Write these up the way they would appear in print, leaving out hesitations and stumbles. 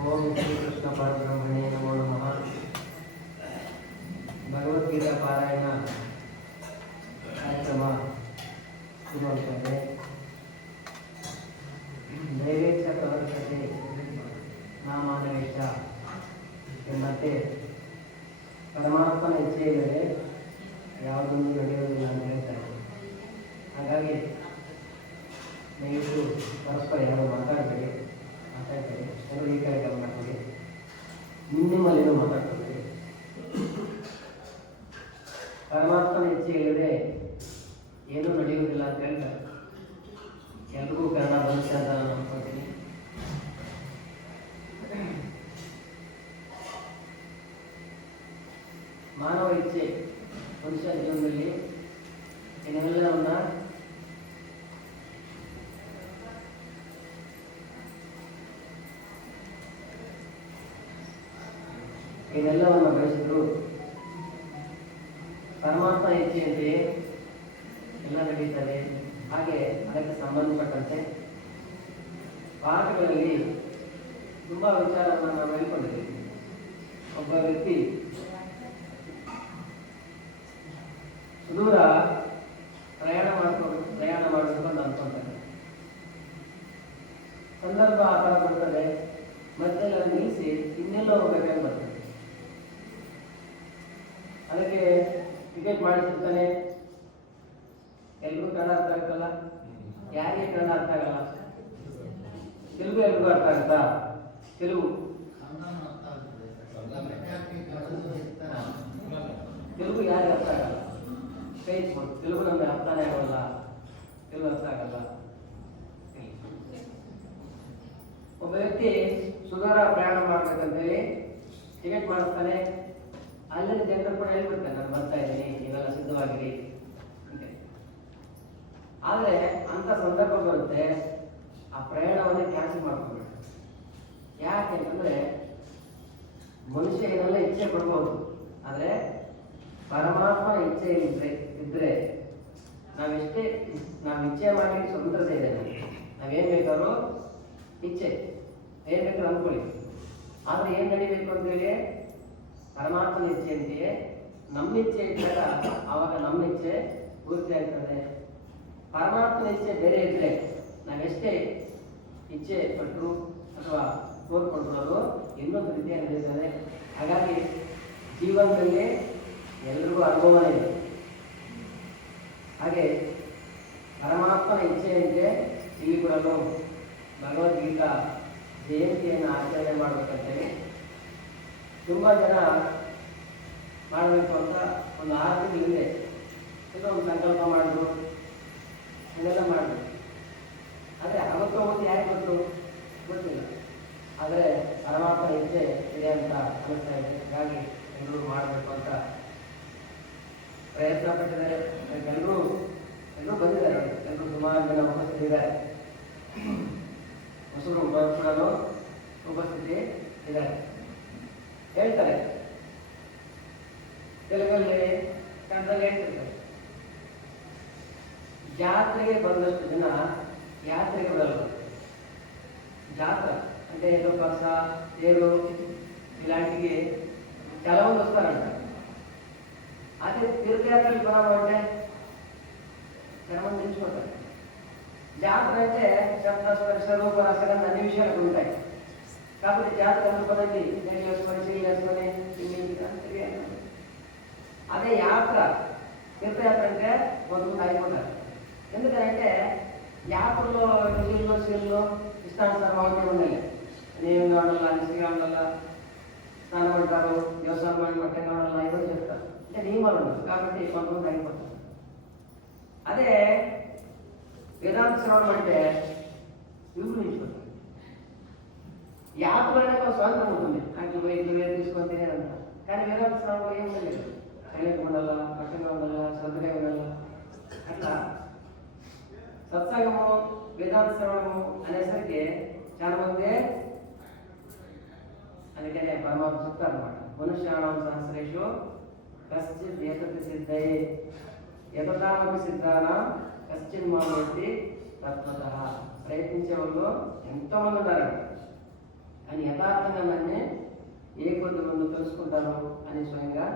ओम श्री कृष्ण परब्रह्मणे नमो नमः। भगवद्गीता पारायण कार्यक्रम ಶುರುವಾಗುತ್ತದೆ. ನೈವೇದ್ಯ ಪ್ರವರ್ತತೆ ನಾಮಾನವೇಶ ಎಂಬಂತೆ ಪರಮಾತ್ಮನ ಇಚ್ಛೆಯ ಮೇಲೆ ಯಾವುದೊಂದು ನಡೆಯುವುದಿಲ್ಲ ಅಂತ ಹೇಳ್ತಾರೆ. ಹಾಗಾಗಿ ನೀವು ಪರಸ್ಪರ ಯಾರು ಮಾತಾಡ್ತಾರೆ ಎಲ್ಲರೂ ಈ ಕಾರ್ಯಕ್ರಮ ಮಾಡ್ತೀವಿ. ನಿಮ್ಮಲ್ಲೇನೋ ಮಾತಾಡ್ತಾರೆ. ಪರಮಾತ್ಮನ ಇಚ್ಛೆ ಇಲ್ಲದೆ ಏನೂ ನಡೆಯುವುದಿಲ್ಲ ಅಂತ ಹೇಳ್ತಾರೆ. ಎಲ್ರಿಗೂ ಕನ್ನಡ ಬರುತ್ತೆ ಅಂತ ನಾನು ಅನ್ಕೊಳ್ತೀನಿ. ಮಾನವ ಇಚ್ಛೆ ಮನುಷ್ಯ ಜೀವನದಲ್ಲಿ ಇದನ್ನೆಲ್ಲವನ್ನ ಬಯಸಿದ್ರು ಪರಮಾತ್ಮ ಇಚ್ಛೆಯಂತೆಯೇ ಎಲ್ಲ ನಡೀತದೆ. ಹಾಗೆ ಅದಕ್ಕೆ ಸಂಬಂಧಪಟ್ಟಂತೆ ಪಾಠಗಳಲ್ಲಿ ತುಂಬಾ ವಿಚಾರವನ್ನು ನಾವು ಹೇಳ್ಕೊಂಡಿದ್ದೀವಿ. ಒಬ್ಬ ವ್ಯಕ್ತಿ ಸುದೂರ ಪ್ರಯಾಣ ಮಾಡಬೇಕು ಅಂತ ಅನ್ಕೊಂತಾರೆ. ಸಂದರ್ಭ ಆ ಥರ ಬರ್ತದೆ, ಮಧ್ಯೆಲ್ಲ ನಿಲ್ಲಿಸಿ ಇನ್ನೆಲ್ಲ ಹೋಗ್ಬೇಕಂತ ಬರ್ತದೆ. ಅದಕ್ಕೆ ಟಿಕೆಟ್ ಮಾಡಿಸಿರ್ತಾನೆ. ಎಲ್ರಿಗೂ ಕನ್ನಡ ಅರ್ಥ ಆಗ್ತಲ್ಲ, ಯಾರಿಗೆ ಕನ್ನಡ ಅರ್ಥ ಆಗಲ್ಲ? ತೆಲುಗು ಎಲ್ರಿಗೂ ಅರ್ಥ ಆಗುತ್ತಾ? ತೆಲುಗು ಯಾರಿಗೆ ಅರ್ಥ ಆಗಲ್ಲ? ಕೈ ತೆಲುಗು ನಮ್ಗೆ ಅರ್ಥನೇ ಆಗೋಲ್ಲ, ತೆಲುಗು ಅರ್ಥ ಆಗಲ್ಲ. ಒಬ್ಬ ವ್ಯಕ್ತಿ ಸುಧಾರ ಪ್ರಯಾಣ ಮಾಡ್ಬೇಕಂತೇಳಿ ಟಿಕೆಟ್ ಮಾಡಿಸ್ತಾನೆ. ಅಲ್ಲಿನ ಜನರು ಕೂಡ ಹೇಳ್ಬಿಡ್ತಾರೆ, ನಾನು ಬರ್ತಾ ಇದ್ದೀನಿ, ನೀವೆಲ್ಲ ಸಿದ್ಧವಾಗಿರಿ. ಆದರೆ ಅಂತ ಸಂದರ್ಭ ಬರುತ್ತೆ, ಆ ಪ್ರಯಾಣವನ್ನೇ ಕ್ಯಾನ್ಸಲ್ ಮಾಡ್ಕೊಂಡು. ಯಾಕೆಂತಂದ್ರೆ ಮನುಷ್ಯ ಏನೆಲ್ಲ ಇಚ್ಛೆ ಪಡ್ಬೋದು, ಆದರೆ ಪರಮಾತ್ಮ ಇಚ್ಛೆ ಇದ್ರೆ ನಾವು ಇಚ್ಛೆ ಮಾಡಿ ಸ್ವತಂತ್ರತೆ ಇದೆ. ನಾವೇನ್ ಬೇಕಾದ್ರೂ ಇಚ್ಛೆ ಏನ್ ಬೇಕಾದ್ರೂ ಅನ್ಕೊಳ್ಳಿ. ಆದ್ರೆ ಏನ್ ನಡಿಬೇಕು ಅಂತೇಳಿ ಪರಮಾತ್ಮನ ಇಚ್ಛೆ ಅಂತೆಯೇ ನಮ್ಮ ಇಚ್ಛೆ ಇದ್ದಾಗ ಆವಾಗ ನಮ್ಮ ಇಚ್ಛೆ ಪೂರ್ತಿ ಆಗ್ತದೆ. ಪರಮಾತ್ಮನ ಇಚ್ಛೆ ಬೇರೆ ಇದ್ರೆ ನಾವೆಷ್ಟೇ ಇಚ್ಛೆ ಪಟ್ಟರು ಅಥವಾ ಕೋರ್ಕೊಂಡ್ರು ಅದು ಇನ್ನೊಂದು ರೀತಿಯಾಗಿ ನಡೀತದೆ. ಹಾಗಾಗಿ ಜೀವನದಲ್ಲಿ ಎಲ್ರಿಗೂ ಅನುಭವನೇ ಇದೆ. ಹಾಗೆ ಪರಮಾತ್ಮನ ಇಚ್ಛೆಯಂತೆ ಇಲ್ಲಿ ಕೂಡ ಭಗವದ್ಗೀತಾ ಜಯಂತಿಯನ್ನು ಆಚರಣೆ ಮಾಡಬೇಕಂತೇಳಿ ತುಂಬಾ ಜನ ಮಾಡಬೇಕು ಅಂತ ಒಂದು 6 ತಿಂಗಳ ಹಿಂದೆ ಒಂದು ಸಂಕಲ್ಪ ಮಾಡಿದ್ರು, ಇದೆಲ್ಲ ಮಾಡಿದ್ರು. ಆದರೆ ಅವತ್ತು ಹೋಗಿ ಯಾರಿಗೆ ಗೊತ್ತಿಲ್ಲ. ಆದರೆ ಪರಮಾತ್ಮ ಇಚ್ಛೆ ಇದೆ ಅಂತ ಅನಿಸ್ತಾ ಇದೆ. ಹಾಗಾಗಿ ಎಲ್ಲರೂ ಮಾಡಬೇಕು ಅಂತ ಪ್ರಯತ್ನ ಪಟ್ಟಿದ್ದಾರೆ. ಎಲ್ಲರೂ ಬಂದಿದ್ದಾರೆ. ಎಲ್ಲರೂ ಸುಮಾರು ಜನ ಉಪಸ್ಥಿತಿದ್ದಾರೆ. ಹೊಸರು ಕೂಡ ಉಪಸ್ಥಿತಿ ಇದ್ದಾರೆ. ಹೇಳ್ತಾರೆ, ತೆಲುಗಲ್ಲಿ ಕನ್ನಡದಲ್ಲಿ ಹೇಳ್ತಿರ್ತಾರೆ, ಜಾತ್ರೆಗೆ ಬಂದಷ್ಟು ಜನ ಯಾತ್ರೆಗೆ ಬರಲ್ಲ. ಜಾತ್ರೆ అంటే ఏదో పర్స ఏదో ఇలాంటివి చాలా మంది వస్తారంట. అదే తీర్థయాత్రలు కొనాలంటే చాలా మంది తెచ్చుకుంటారు. జాతర అంటే శబ్ద స్పర్శ రూప రసగంధ అన్ని విషయాలు ఉంటాయి. కాబట్టి జాతర అనుకోదండి నేను వేసుకొని చెయ్యి వేసుకొని అదే యాత్ర తీర్థయాత్ర అంటే కొంతమంది అయిపోతారు. ఎందుకంటే యాత్రలో రుజుల్లో శీల్లో ఇష్టానుసారం అవుతూ ఉండాలి. నేను ఉండాలా, నిశ్చిగా ఉండాలా, స్నానం అంటారు, వ్యవసాయం మట్టంగా ఉండాలా, ఇవన్నీ చెప్తారు. అంటే నియమాలు ఉండవు. కాబట్టి కొంతమంది అయిపోతారు. అదే వేదాంత శ్రవణం అంటే వివరించుకుంటారు. యాత్ర అనేది ఒక స్వాతంత్రం ఉంటుంది. అట్లా పోయి ఇట్లా వేరు తీసుకొని తినేదంట. కానీ వేదాంత శ్రవణంలో ఏం లేదు. సైలెంట్గా ఉండాలా, మట్టంగా ఉండాలా, శ్రద్ధగా ఉండాలా. అట్లా సత్సంగము వేదాంత శ్రవణము అనేసరికి చాలా మంది అందుకనే పరమాత్మ చెప్తారు అనమాట. మనుష్యాణం సహస్రేషు కశ్చిత్ ఏతత్ సిద్ధయే యతతామపి సిద్ధానాం కశ్చిన్ మామేతి తత్వతః. ప్రయత్నించే వాళ్ళు ఎంతోమంది ఉన్నారండి. అని యథార్థంగా నన్నే ఏ కొద్ది మంది తెలుసుకుంటాను అని స్వయంగా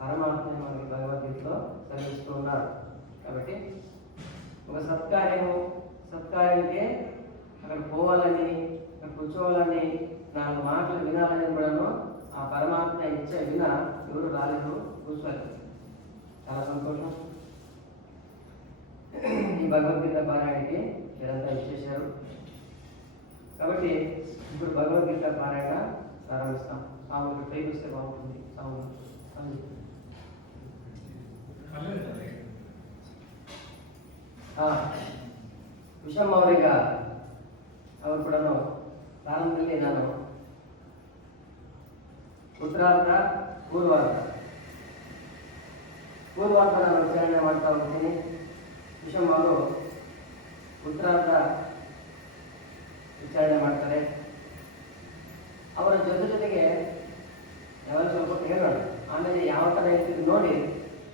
పరమాత్మ మనకి భగవద్గీతలో సెలవిస్తూ ఉన్నారు. కాబట్టి ఒక సత్కార్యానికి అక్కడ పోవాలని, అక్కడ కూర్చోవాలని, 4 మాటలు వినాలని కూడాను ఆ పరమాత్మ ఇచ్చే వినా ఎవరు రాలేదు, కూర్చోలేదు. చాలా సంతోషం. ఈ భగవద్గీత పారాయణకి మీరంతా ఇచ్చేశారు. కాబట్టి ఇప్పుడు భగవద్గీత పారాయణ ప్రారంభిస్తాం. సాములు ట్రై చేస్తే బాగుంటుంది. సాములు ವಿಷಮ್ ಅವರೀಗ ಅವರು ಕೂಡ ಪ್ರಾರಂಭದಲ್ಲಿ ನಾನು ಉತ್ತರಾರ್ಧ ಪೂರ್ವಾರ್ಧ ನಾನು ವಿಚಾರಣೆ ಮಾಡ್ತಾ ಹೋಗ್ತೀನಿ. ವಿಷಮ್ ಅವರು ಉತ್ತರಾರ್ಧ ವಿಚಾರಣೆ ಮಾಡ್ತಾರೆ. ಅವರ ಜೊತೆಗೆ ಯಾವಾಗ ಸ್ವಲ್ಪ ಹೇಳೋಣ, ಆಮೇಲೆ ಯಾವ ಥರ ಇರ್ತೀವಿ ನೋಡಿ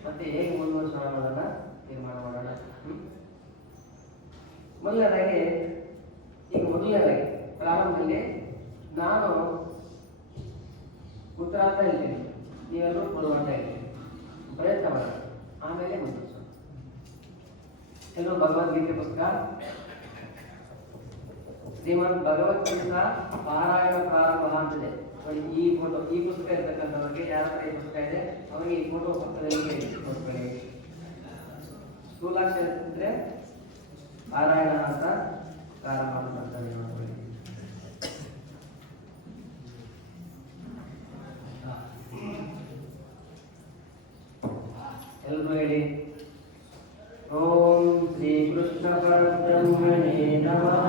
ಮತ್ತೆ ಹೇಗೆ ಮುಂದುವರಿಸೋಣ ಅನ್ನೋದನ್ನ ತೀರ್ಮಾನ ಮಾಡೋಣ. ಮೊದಲನೇದಾಗಿ ಪ್ರಾರಂಭದಲ್ಲಿ ನಾನು ಉತ್ತರಾರ್ಧ ಹೇಳ್ತೀನಿ, ನೀವೆಲ್ಲರೂ ಪೂರ್ವಾರ್ಧ ಹೇಳ್ತೀನಿ. ಪ್ರಯತ್ನ ಮಾಡೋಣ, ಆಮೇಲೆ ಮುಂದುವರಿಸೋಣ. ಎಲ್ಲರೂ ಭಗವದ್ಗೀತೆ ಪುಸ್ತಕ ಶ್ರೀಮದ್ ಭಗವದ್ಗೀತಾ ಪಾರಾಯಣ ಪ್ರಾರಂಭ ಅಂತಿದೆ ನೋಡಿ. ಈ ಪುಸ್ತಕ ಇರ್ತಕ್ಕಂಥವ್ರಿಗೆ, ಯಾರ ಹತ್ರ ಈ ಪುಸ್ತಕ ಇದೆ ಅವರಿಗೆ ಈ ಫೋಟೋ ಪಕ್ಕದಲ್ಲಿ ನೋಡ್ಕೊಳ್ಳಿ. ಸ್ಥೂಲಾಕ್ಷರ ಇದ್ರೆ ಪಾರಾಯಣ ಅಂತ ಪ್ರಾರಂಭ ಮಾಡ್ತಾರೆ ನೋಡ್ಕೊಳ್ಳಿ. ಎಲ್ಲರೂ ಹೇಳಿ. ಓಂ ಶ್ರೀ ಕೃಷ್ಣ ಪರಬ್ರಹ್ಮಣೇ ನಮಃ.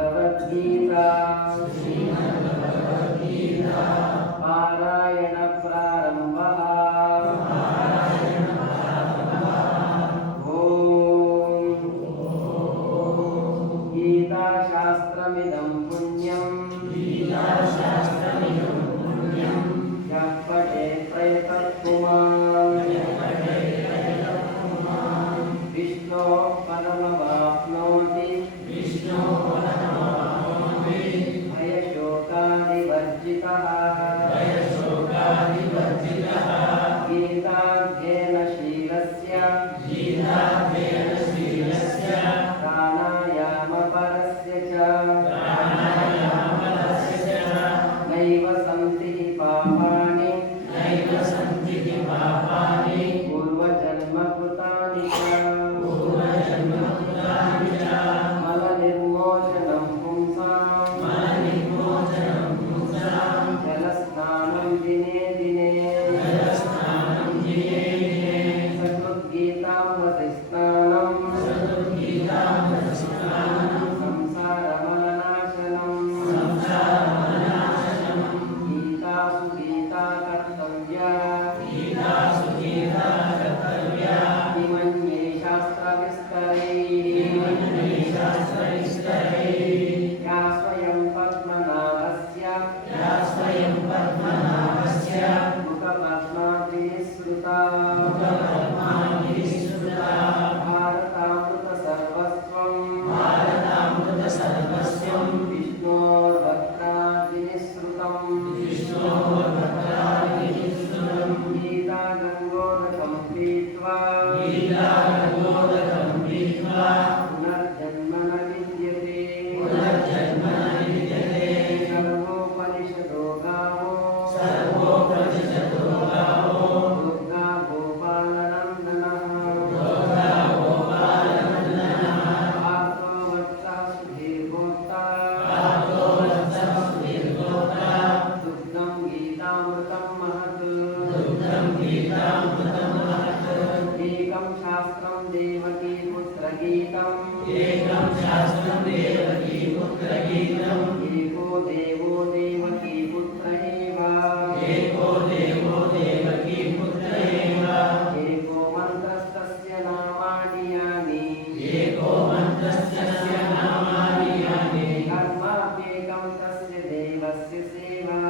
श्रीमद्भगवद्गीता पारायण प्रारम्भः. ओम गीताशास्त्रमिदं पुण्यं यः पठेत् प्रयतत्पुमान् विष्णोः पदमवाप्नोति भयशोकादिवर्जितः. गीताध्ययनशीलस्य प्राणायामपरस्य च नैव सन्ति पापानि पूर्वजन्मकृतानि च. मलनिर्मोचनं पुंसां जलस्नानं दिने दिने. सकृद्गीतामृतस्नानं संसारमलनाशनं. गीतासु गीता कर्तव्या इमन्ये शास्त्रविस्तरैः. या स्वयं पद्मनाभस्य मुखपद्माभिः श्रुता. भारतामृतसर्वस्वं विष्णोर्भक्ताभिः श्रुतं. गीता गङ्गोदकं पीत्वा पुनर्जन्म न विद्यते. सर्वोपनिषदो गावो दुर्गा गोपालनन्दनः. आर्तो वत्सः सुधीर्भोक्ता दुग्धं गीतामृतं महत्. एकं शास्त्रं देवकीपुत्रगीतम् एको देवो देवकीपुत्र एव. एको मन्त्रस्तस्य नामानि यानि. कर्माप्येकं तस्य देवस्य सेवा.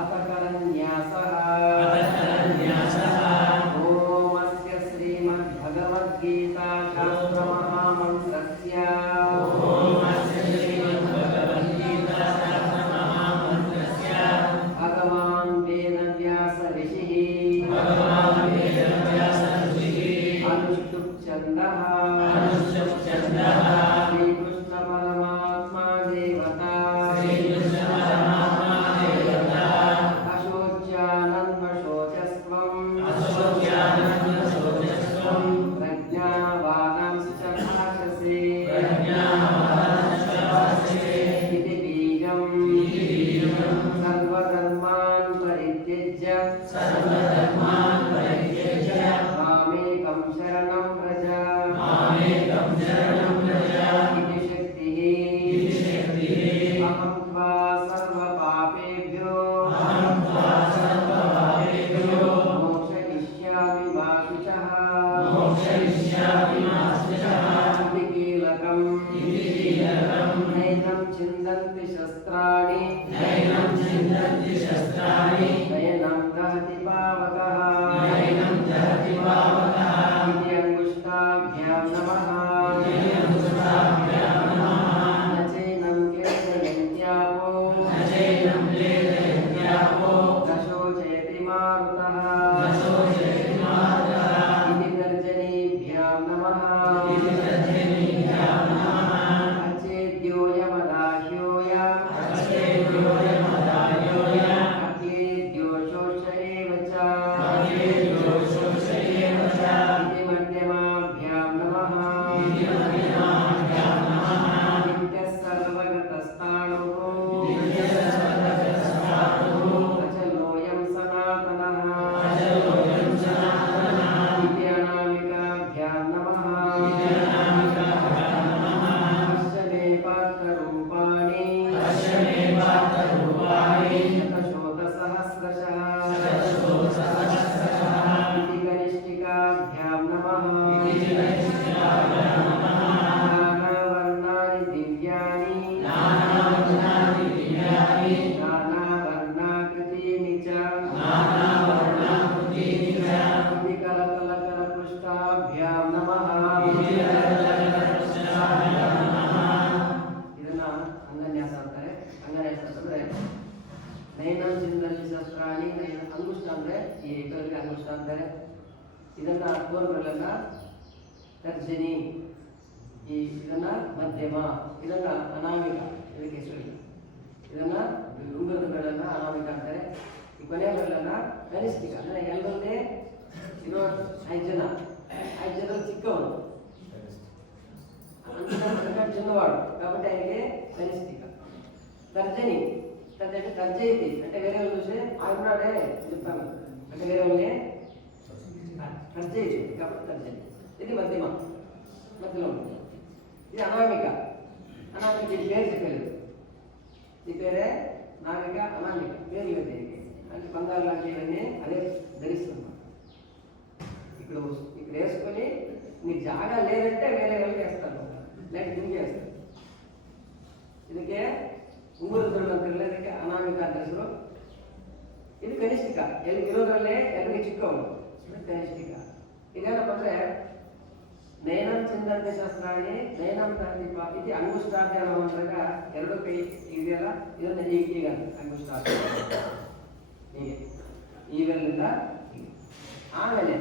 अपकरन्यासः मामेकं शरणं व्रज इति शक्तिः अहं त्वा सर्वपापेभ्यो मोक्षयिष्यामि मा शुचः इति कीलकम् नैनं छिन्दन्ति शस्त्राणि नयनं दहति पावकः इति अङ्गुष्ठाभ्यां नमः न चैनं क्लेदयन्त्यापो न शोचयति मारुतः इति तर्जनीभ्यां नमः अचेद्योऽयमदाह्योऽय अक्लेद्यो शोष एव च इति मध्यमाभ्यां नमः नित्यः सर्वगतस्ताणुः अचलोऽयं सनातनः इति अनामिकाभ्यां नमः पश्य मे पार्थरूपाणि शतशोथसहस्रशः इति कनिष्ठिकाभ्यां नमः नानावर्णानि दिव्यानि नानावर्णाकृतीनि च इति करतलकरपृष्ठाभ्यां नमः ಇದನ್ನ ಅಂಗನ್ಯಾಸ ಅಂತಾರೆ. ಅಂಗನ್ಯಾಸ ಅಂತಂದ್ರೆ ನೈನಂ ಚಿಂದಲ್ಲಿ ಶಸ್ತ್ರಾಣಿ ನೈನ ಅಂಗುಷ್ಟ ಅಂದ್ರೆ ಈ ಏಕರಿಗೆ ಅಂಗುಷ್ಟ ಅಂತಾರೆ. ಇದನ್ನ ತೋರ್ಗಳನ್ನ ತರ್ಜನಿ, ಇದನ್ನ ಮಧ್ಯಮ, ಇದನ್ನ ಅನಾಮಿಕ, ಇದಕ್ಕೆ ಹೆಸರಿಲ್ಲ. ಇದನ್ನ ಉಂಗುರಗಳನ್ನ ಅನಾಮಿಕ ಅಂತಾರೆ. ಈ ಕೊನೆಗಳನ್ನ ಕನಿಷ್ಠಿಕ ಅಂದ್ರೆ ಎಲ್ಲರಲ್ಲೇ ಇರೋ 5 ಜನ ಚಿಕ್ಕವನು చిన్నవాడు కాబట్టి ఆయనకి కనిష్ఠిక. తర్జని అంటే తర్జయితి అంటే వేరే వాళ్ళు చూసి ఆడున్నాడే చెప్తాను అంటే వేరే వాళ్ళని తర్జయితి కాబట్టి తర్జని. ఇది మధ్యమ, మధ్యలో ఉంటుంది. ఇది అనామిక. అనామిక ఈ పేరు చెప్పలేదు. ఈ పేరే నామిక, అనామిక పేరు లేదు అంటే బంగారు లాంటివన్నీ అదే ధరిస్తున్నాం. ఇక్కడ వేసుకొని నీకు జాగా లేదంటే వేరే వాళ్ళకి వేస్తాను, లేక దీనికి వేస్తాను. ಇದಕ್ಕೆ ಉಂಗುರಗಳು ಅಂತಿರಲ್ಲ, ಇದಕ್ಕೆ ಅನಾಮಿಕ ಅಂತ ಹೆಸರು. ಇದು ಕನಿಷ್ಠಿಕ, ಎಲ್ಲಿ ಇರೋದ್ರಲ್ಲೇ ಎಲ್ಲರಿಗೆ ಚಿಕ್ಕವನು ಕನಿಷ್ಠಿಕ. ಇದೇನಪ್ಪ ಅಂದ್ರೆ ನಯನಂ ಚಿಂದಂತೆ ಶಾಸ್ತ್ರಾಣಿ ನಯನಂ ದಹತಿ ಪಾಪ ಇದು ಅಂಗುಷ್ಟಾಭ್ಯಾಮ ಅಂದಾಗ 2 ಕೈ ಇದೆಯಲ್ಲ, ಇದನ್ನ ಈಗ ಅಂಗುಷ್ಟಾಭ್ಯಾಮ ಹೀಗೆ ಈಗಲಿಂದ. ಆಮೇಲೆ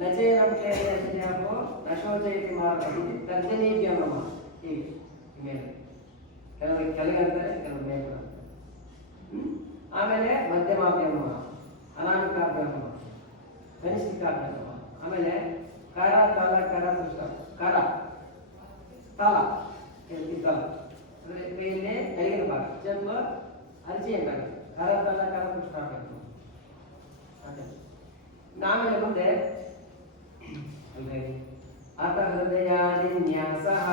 ನಚೇನಂ ಕ್ಲೇದಯಂತ್ಯಾಪೋ ನ ಶೋಚಯತಿ ಮಾರುತಃ ಇತಿ ತರ್ಜನೀಭ್ಯಾಂ ನಮಃ. ಹೀಗೆ ಮೇಲೆ ಕೆಲವರಿಗೆ ಕೆಳಗೆ ಅಂತಾರೆ, ಕೆಲವರು ಮೇಲೆ ಅಂತಾರೆ. ಆಮೇಲೆ ಮಧ್ಯಮಾಭ್ಯಾಂ ನಮಃ, ಅನಾಮಿಕಾಭ್ಯಾಂ ನಮಃ, ಕನಿಷ್ಠಿಕಾಭ್ಯಾಂ ನಮಃ. ಆಮೇಲೆ ಕರ ತಾಲ ಕರ ಪುಷ್ಟ ಕರ ತಾಲ ತಾಲ ಅಂದರೆ ಕೈಯಲ್ಲೇ ಕೆಳಗಿನ ಭಾಗ ಚೆಂಬ ಅರ್ಜಿ ಅಂಟಾಗುತ್ತೆ. ಕರ ತಾಲ ಕರ ಪುಷ್ಟ ಆಗಬೇಕು. ಆಮೇಲೆ ಮುಂದೆ ಅತ ಹೃದಯಾದಿನ್ಯಾಸಃ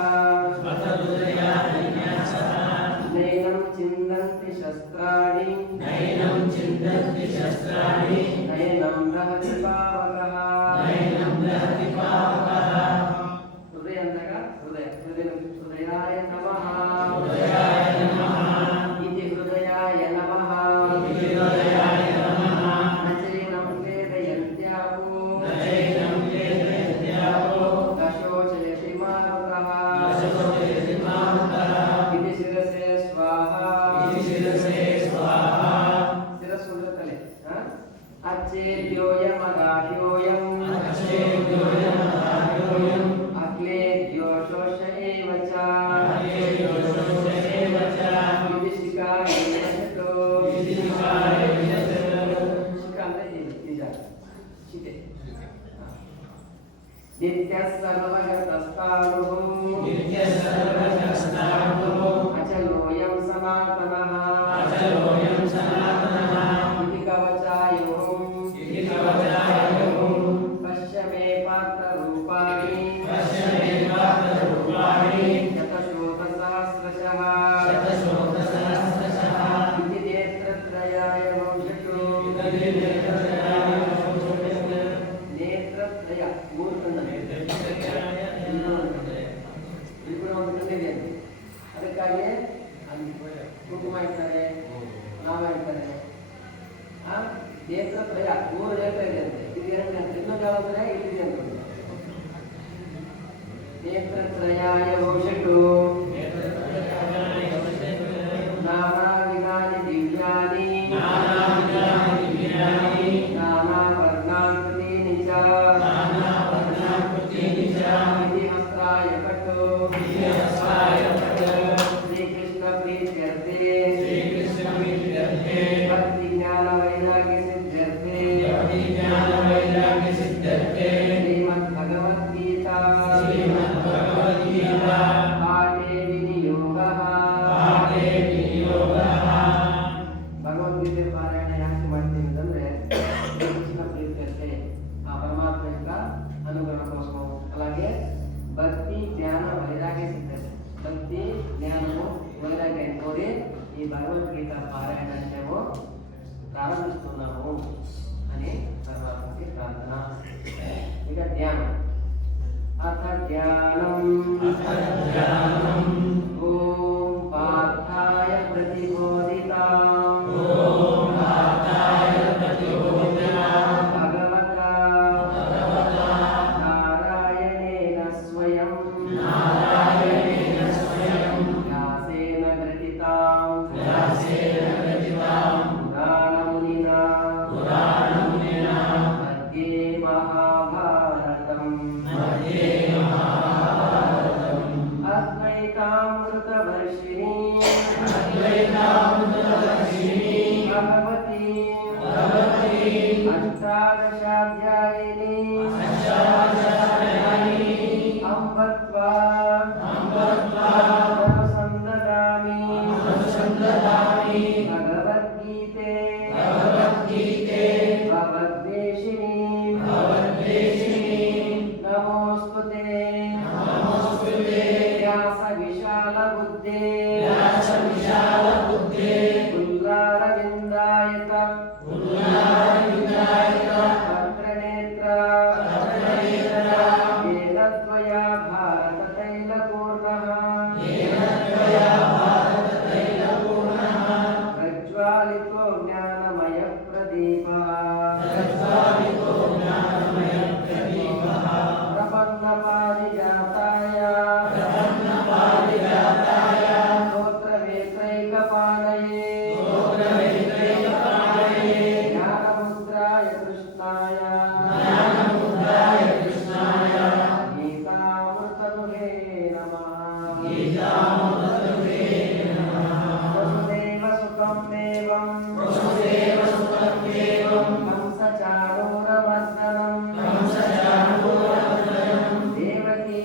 ನೈನಂ ಚಿಂದಂತಿ ಶಸ್ತ್ರಾಣಿ ನಯನಂ ದಹತಿ ಪಾವಕಃ. ಹೃದಯ ಅಂದಾಗ ಹೃದಯಾಯ ನಮಃ ಇತಿ ಹೃದಯಾಯ ನಮಃ. ನಚೈನಂ ಕ್ಲೇದಯಂತ್ಯಾಪೋ ನ ಶೋಚಯತಿ ಮಾರುತಃ ಇತಿ ಶಿರಸೇ ಸ್ವಾಹಾ. ಶಿರಸ್ಸು ಅಂದ್ರೆ ತಲೆ. ಅಚ್ಚೇದ್ಯೋಯಮದಾಹ್ಯೋಯಂ ಅಕ್ಲೇದ್ಯೋ ಶೋಷ ಏವ ಚ ಇತಿ ಶಿಖಾಯ ವಿಶತೋ. ಶಿಖಾ ಅಂದ್ರೆ ನಿಜ ಶಿಖೆ. ನಿತ್ಯಃ ಸರ್ವಗತಸ್ಥಾಣುಃ ಅಚಲೋಯಂ ಸನಾತನಃ ಇತಿ ಕವಚಾಯೋಂ ಮೂರು ಹೇಳ್ತಾ ಇದೆ ಅಂತೆ. ಇದು ಏನಂತೆ ಇನ್ನೊಂದು ಯಾವ್ದಂದ್ರೆ ಇಲ್ಲಿದೆ ಅಂತ. ನೇತ್ರತ್ರಯಾಯ ಘೋಷಟು ನಾನಾವಿಧಾನಿ ದಿವ್ಯಾನಿ ನಾನಾವರ್ಣಾಕೃತೀನಿ ಚ ಇತಿ ಹಸ್ತಾಯ ಪಟ್ಟು ಶ್ರೀಕೃಷ್ಣ ಪ್ರೀತ್ಯರ್ಥೆ ಭಕ್ತಿ ಜ್ಞಾನ ವೈರಾಗ್ಯ ಸಿದ್ಧ್ಯರ್ಥೆ ಶ್ರೀಮದ್ ಭಗವದ್ಗೀತಾ ಪಾಠೇ ವಿನಿಯೋಗಃ. ಭಗವದ್ಗೀತೆ ಪಾರಾಯಣ ಯಾಕೆ ಮಾಡ್ತೀವಿ ಅಂತಂದ್ರೆ ಶ್ರೀಕೃಷ್ಣ ಪ್ರೀತ್ಯರ್ಥೆ ಆ ಪರಮಾತ್ಮನಿಂದ ಅನುಗ್ರಹ కోసం. అలాగే భక్తి జ్ఞాన వైరాగ్య సిద్ధించే భక్తి జ్ఞానము వైరాగ్యం కోరి ఈ భగవద్గీత పారాయణాన్ని మేము ప్రారంభిస్తున్నాము అని పరమాత్మకి ప్రార్థన. ఇక ధ్యానం అథ ధ్యానం ఓం పార్థాయ ప్రతిబోధితాం భగవతా నారాయణేన స్వయం వ్యాసేన గ్రథితాం పురాణమునినా మధ్యే మహాభారతం అద్వైతామృతవర్షిణీ భగవతి అష్టాదశాధ్యాయిని అంబత్వా సందదామి భగవద్గీతే భగవద్వేషిణీ నమోస్తుతే వ్యాస విశాల బుద్ధే ఉల్లారవిందాయత భద్రనేత్ర వేదద్వయా భారత తైలపూర్ణః ప్రజ్వాలితో జ్ఞానమయ ప్రదీపః ప్రపన్న పారిజాతాయ స్తోత్ర వేత్రైకపాణయే జ్ఞానముద్రాయ కృష్ణాయ గీతామృతనుహే నమః. వసుదేవ సుతం దేవం కంసచాణూరమర్దనం దేవకీ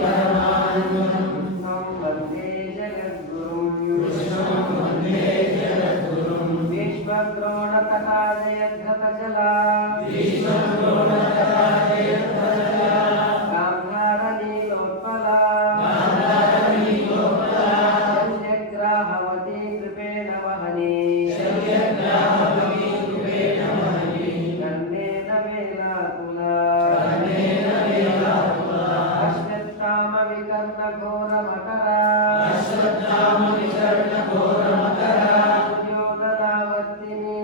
పరమానందం కృష్ణం వందే జగద్గురుం విశ్వద్రోణతటా జయద్గతజలా గాంధారనీలోత్పలా శల్యగ్రాహవతీ కృపేణ వహనీ గండేన వేలాకులా అశ్వత్థామ వికర్ణ ఘోరమకరా దుర్యోధనావర్తిని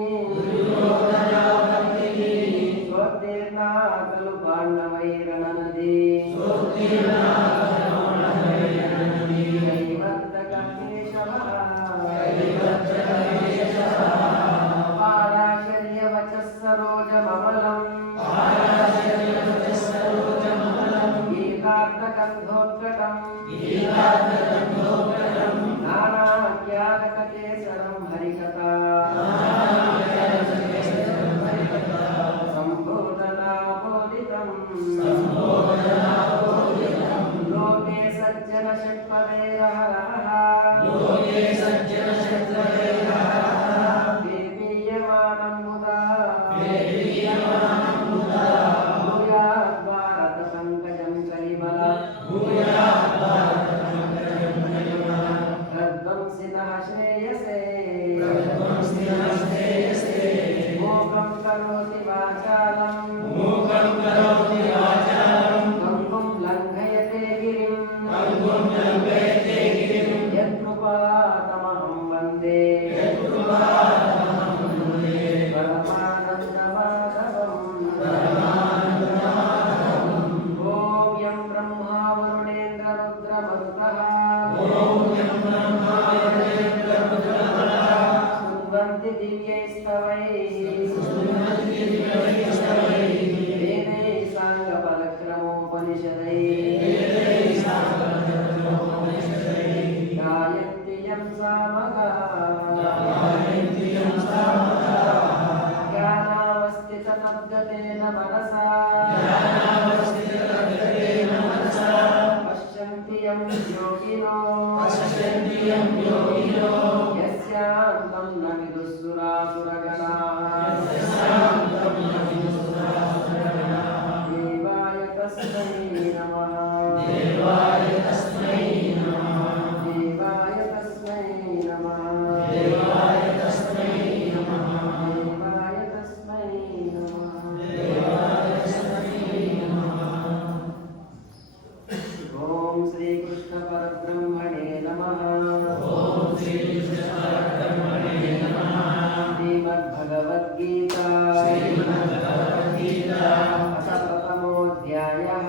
స్వోత్తీర్ణాకలు పాండవైరణనది పారాశర్యవచః సరోజమమలం గీతార్థగంధోత్కటం నానాఖ్యాతకేసరం హరికథా సంబోధనాబోధితం లోకే సజ్జన షట్పదైరహరః దేవీయమానం ముదా భూయాత్ భారత పంకజం కలిబల తద్వంసినః శ్రేయసే మోకం కరోతి వాచాలం కంకుం లంఘయతే గిరిం యత్కృపాతమహం వందే वेदैः साङ्गपदक्रमोपनिषदैः गायन्ति यं सामगाः ज्ञानावस्थिततद्गतेन मनसा पश्यन्ति यं योगिनो यस्यान्तं न विदुःसुरासुरगणाः देवाय तस्मै नमः देवाय तस्मै नमः ओम श्री कृष्ण परब्रह्मणे नमः श्रीमद्भगवद्गीता अथ प्रथमोऽध्यायः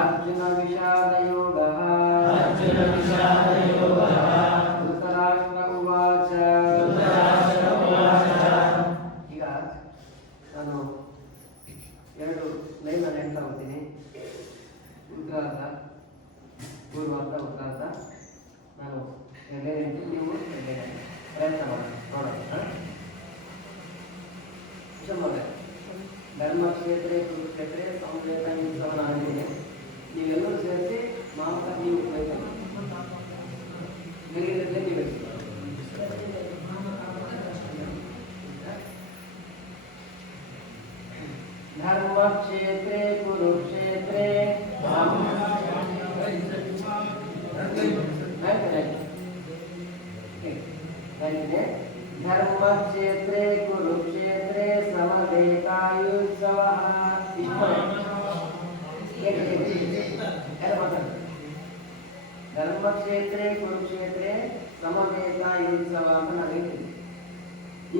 अर्जुन विषाद योगः धृतराष्ट्र उवाच ಈಗ ನಾನು ಎರಡು ಲೈನ್ ಅನ್ನು ಹೇಳ್ತಾ ಹೋಗ್ತೀನಿ. ಉತ್ತರಾರ್ಧ ಪೂರ್ವಾರ್ಧ ಉತ್ತರಾರ್ಧ ನಾನು ಎರಡೇ ಹೇಳ್ತೀನಿ, ನೀವು ಎರಡೇ ಪ್ರಯತ್ನ ಮಾಡೋಣ ಧರ್ಮಕ್ಷೇತ್ರ ಕುರುಕ್ಷೇತ್ರ ಸಂವೇತ ನಿಮಿಷವನ್ನಾಗಿದೆ. ನೀವೆಲ್ಲರೂ ಸೇರಿಸಿ ಮಾತ್ರ ನೀವು ಬೇರೆ ನೀವು धर्मक्षेत्रे कुरुक्षेत्रे धर्मक्षेत्रे कुरुक्षेत्रे समवेतायुत्सवः धर्मक्षेत्रे कुरुक्षेत्रे समवेतायुत्सव ಅಂತ ನಾನು ಹೇಳ್ತೀನಿ.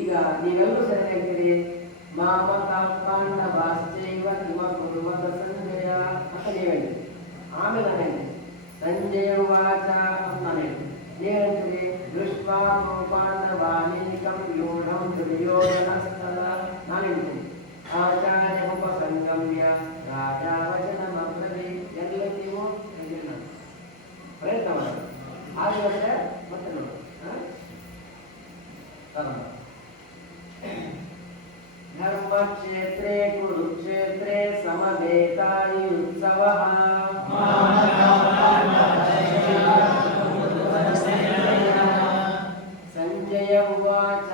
ಈಗ ನೀವೆಲ್ಲರೂ ಸರಿ ಹೇಳ್ತೀರಿ ಮಾಮಕಾಃ ಪಾಂಡವಾಶ್ಚೈವ ಕಿಮ ಕುರ್ವತ ಸಂಜಯ ಅಂತ ನೀವು ಹೇಳಿ. ಆಮೇಲೆ ನಾನು ಹೇಳ್ತೀನಿ ಸಂಜಯ ಉವಾಚ ಅಂತ ನಾನು ಹೇಳ್ತೀನಿ. ನೀವು ಹೇಳ್ತೀರಿ ದೃಷ್ಟ್ವಾ ಪಾಂಡವಾನೇಕಂ ವ್ಯೂಢಂ ದುರ್ಯೋಧನಸ್ತದ ನಾನು ಹೇಳ್ತೀನಿ. ಆಚಾರ್ಯಮುಪಸಂಗಮ್ಯ ರಾಜಾ ವಚನಮಬ್ರವೀತ್ ಎಲ್ಲ ನೀವು ಪ್ರಯತ್ನ ಮಾಡಿ ಆದ್ರೆ ಮತ್ತೆ ನೋಡಿ धर्मक्षेत्रे कुरुक्षेत्रे समवेतायुत्सवः संजय उवाच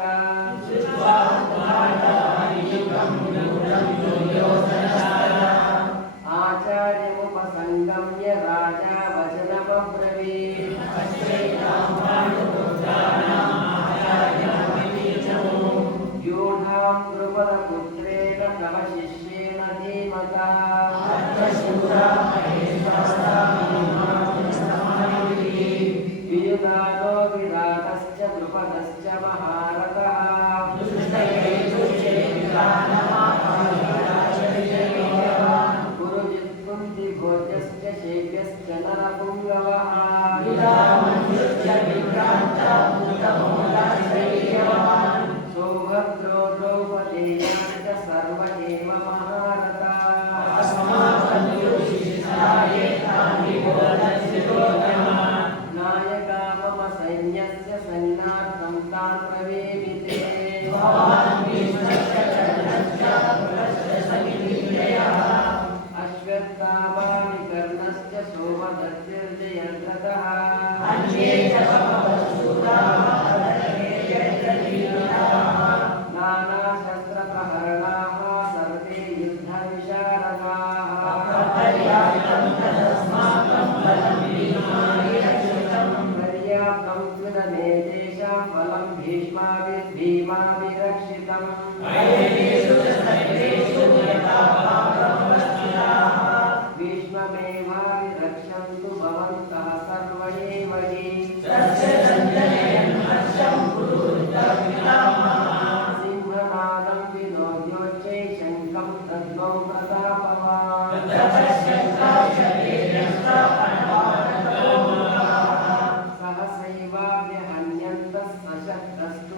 आचार्यमुपसंगम्य राजा वचनमब्रवीत् व्यूढां द्रुपदपुत्रेण तव शिष्येण धीमता वियुधानो विराटश्च द्रुपदश्च महारथः गुरुजित्कुन्तिभोजश्च शैब्यश्च नरपुङ्गवः सौभद्रो द्रौपदेयाश्च सर्व एव महारथाः नायका मम सैन्यस्य सैन्यार्थं तान् प्रवेमिते अश्वत्थामानि कर्णश्च सोमदत्तिर्जयद्रथः नानाशस्त्रप्रहरणाः सर्वे युद्धविशारदाः पर्याप्तं त्विदमे तेषां बलं भीष्माभिरक्षितम् भीष्ममेवाभिरक्षन्तु भवन्तः सर्व एव हि सिंहनादं विनोद्योच्चै शङ्खं तद्वं प्रतापवान् सहसैवाभ्यहन्यन्तः सशक्तस्तु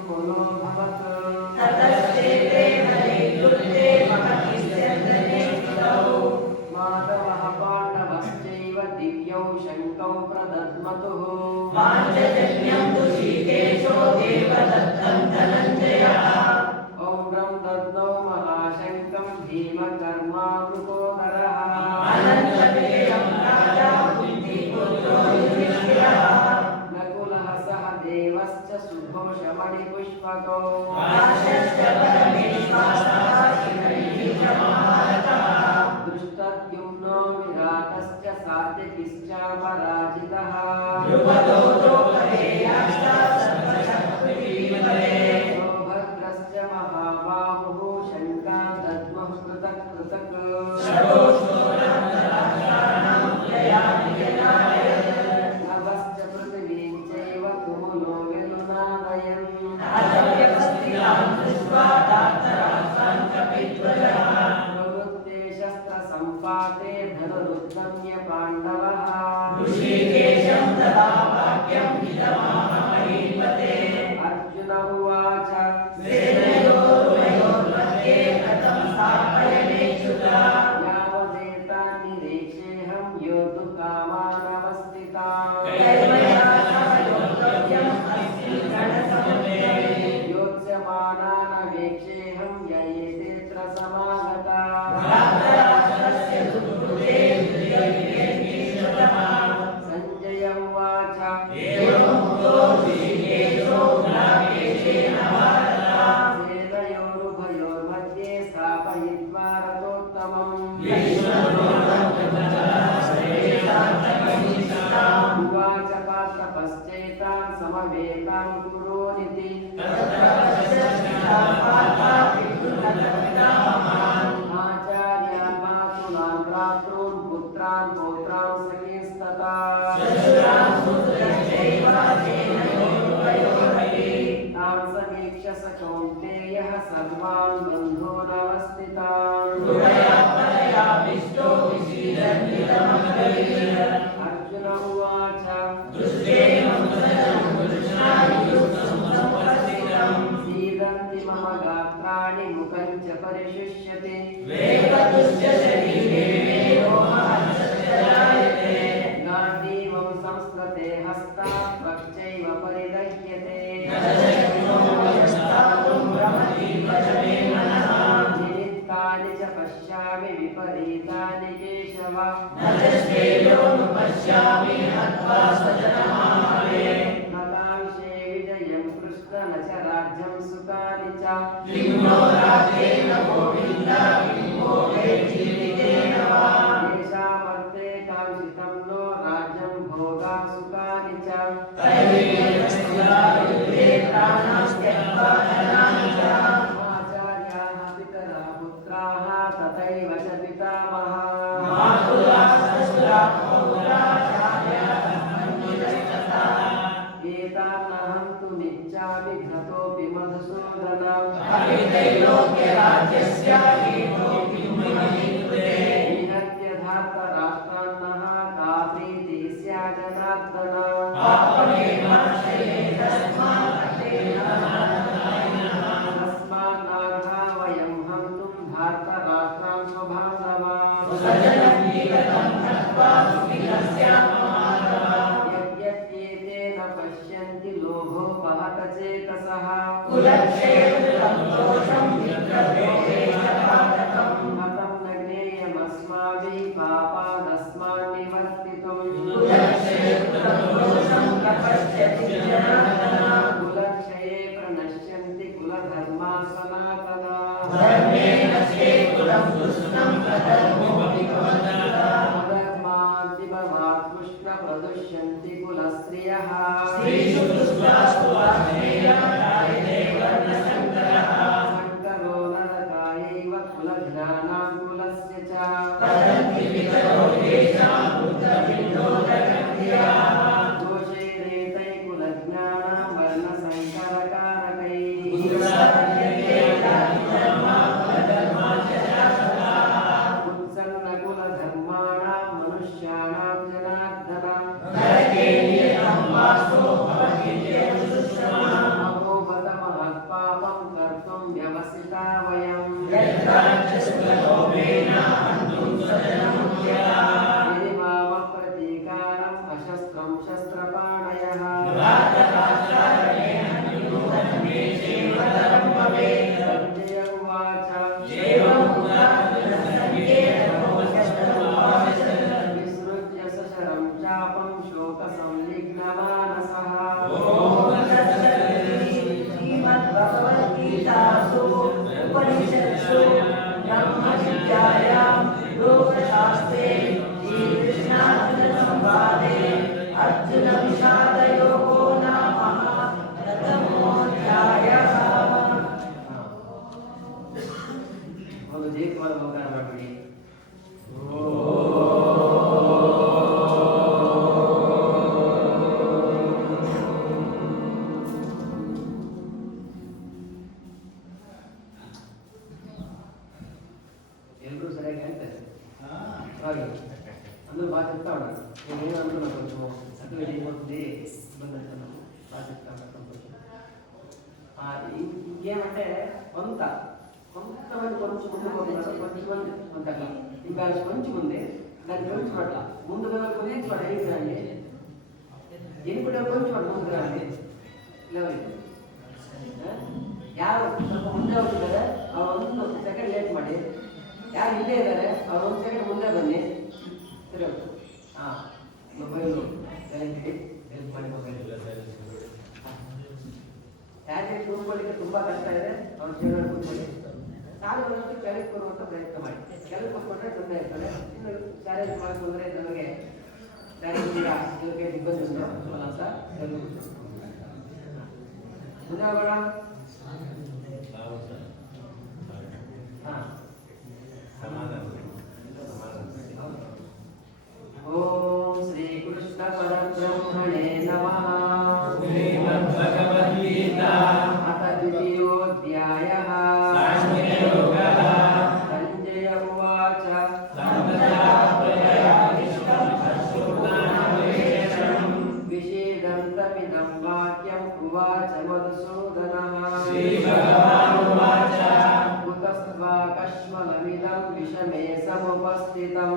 मणिपुष्पकौ दृष्टद्युम्नो विराटश्च सात्विकिश्च पराजितः सौभद्रश्च महाबाहुः शङ्कादद्मः पृथक् पृथक् नभश्च पृथिवीं चैव कुमुलो विलुनादयन् प्रवृत्ते शस्त्रसम्पाते धनुरुद्यम्य पाण्डवः अर्जुन उवाच यावदेतान्निरीक्षेऽहं योद्धुकामानवस्थितान् योत्स्यमानानवेक्षेऽहं य एतेऽत्र समागताः सञ्जय उवाच सेनयोरुभयोर्मध्ये स्थापयित्वा रथोत्तमम् उवाच पार्थपश्चैतान् समवेतान् कुरोनिति आचार्यान् मातुलान् भ्रातॄन् पुत्रान् पौत्रान् सखींस्तथा तान् समीक्ष्य स कौन्तेयः सर्वान् बन्धूनवस्थितान् अर्जुन उवाच सीदन्ति मम गात्राणि मुखं च परिशुष्यते गाण्डीवं संस्कृते हस्तात् वक्चैव परिदह्यते निमित्तानि च पश्यामि विपरीतानि केशव नतांशे विजयं कृष्ण न च राज्यं सुखानि च येषामर्थे काङ्क्षितं नो राज्यं भोगा सुखानि च आचार्याः पितरः पुत्राः तथैव च पितामहाः एतान्नहं तु निच्चामि घ्रतोऽपि मधुसूदन निहत्य धार्तराष्ट्रान्नः का प्रीतिः स्यात् जनार्दन तस्मान्नार्हा वयं हन्तुं धार्तराष्ट्रान् स्वबान्धवान् यद्यत्येते न पश्यन्ति लोभोपहत चेतसः हतं न ज्ञेयमस्माभिः पापादस्मान्निवर्तितुम् कुलक्षये प्रणश्यन्ति कुलधर्मा सनातनाः अधर्माद्विभवात् कृष्ण प्रदुष्यन्ति कुलस्त्रियः शङ्करो नरकायैव कुलघ्नानां कुलस्य च दोषैरेतैः कुलज्ञानां वर्णसङ्करकारकैः उत्सन्नकुलधर्माणां मनुष्याणां जनार्दन अहोबत महत्पापं कर्तुं व्यवसिता वयम् गिरिवामप्रतीकारम् अशस्त्रं शस्त्रपाणयः सञ्जय उवाच विसृज्य सशरं चापं शोकसंलिग्नमानसः చెప్తా ఉన్నాను. నేను అనుకున్నాను కొంచెం అటు ఏమవుతుంది ఇబ్బంది అంటున్నాను రాసిస్తాను కొంచెం. ఇంకేమంటే కొంతమంది కొంచెం ముందు పోతున్నారు, కొంచెమంది కొంత ఇంకా కొంచెం ఉంది దాన్ని కొంచెం పట్ల ముందుగా కొంచెం పట్ల ఏంటండి ఎనిమిది కొంచెం పట్ల ముందుకు రండి ಇಲ್ಲ ಯಾರು ಸ್ವಲ್ಪ ಮುಂದೆ ಹೋಗ್ತಿದ್ದಾರೆ ಅವರೊಂದು ಸೆಕೆಂಡ್ ಲೇಟ್ ಮಾಡಿ, ಯಾರು ಇಲ್ಲೇ ಇದ್ದಾರೆ ಅವರೊಂದು ಸೆಕೆಂಡ್ ಮುಂದೆ ಬನ್ನಿ. ಸರಿ ಹಾಂ ಮೊಬೈಲು ಹೆಲ್ಪ್ ಮಾಡಿ ಮೊಬೈಲ್ ಯಾಕೆ ಕೂತ್ಕೊಳ್ಳಿಕ್ಕೆ ತುಂಬ ಕಷ್ಟ ಇದೆ. ಅವ್ರು ಜೀವನ ಕೂತ್ಕೊಳ್ಳಿ ಸಾಲದಷ್ಟು ಕೆಳಗೆ ಕೊಡುವಂಥ ಪ್ರಯತ್ನ ಮಾಡಿ. ಕೆಳಗೆ ಕೊಟ್ಕೊಂಡ್ರೆ ತೊಂದರೆ ಇರ್ತದೆ. ಇನ್ನು ಚಾಲೆಂಜ್ ಮಾಡಿಕೊಂಡ್ರೆ ನಮಗೆ ಡೈರೆಕ್ಟಿಗ ಇದಕ್ಕೆ ಇಬ್ಬರು ಅಂತ ಮುಂದಾಗೋಣ. ಓಂ ಶ್ರೀ ಕೃಷ್ಣ ಪರಬ್ರಹ್ಮಣೇ ನಮಃ. ಶ್ರೀಮದ್ಭಗವದ್ಗೀತಾ ಅಥ ದ್ವಿತೀಯೋಧ್ಯಾಯಃ. ಸಂಜಯ ಉವಾಚ ವಿಷೇದಂತಮಿದಂ ವಾಕ್ಯಂ ಉವಾಚ ಮಧುಸೂದನಃ. ಕುತಸ್ತ್ವಾ ಕಶ್ಮಲಮಿದಂ ವಿಷಮೇ ಸಮುಪಸ್ಥಿತಂ.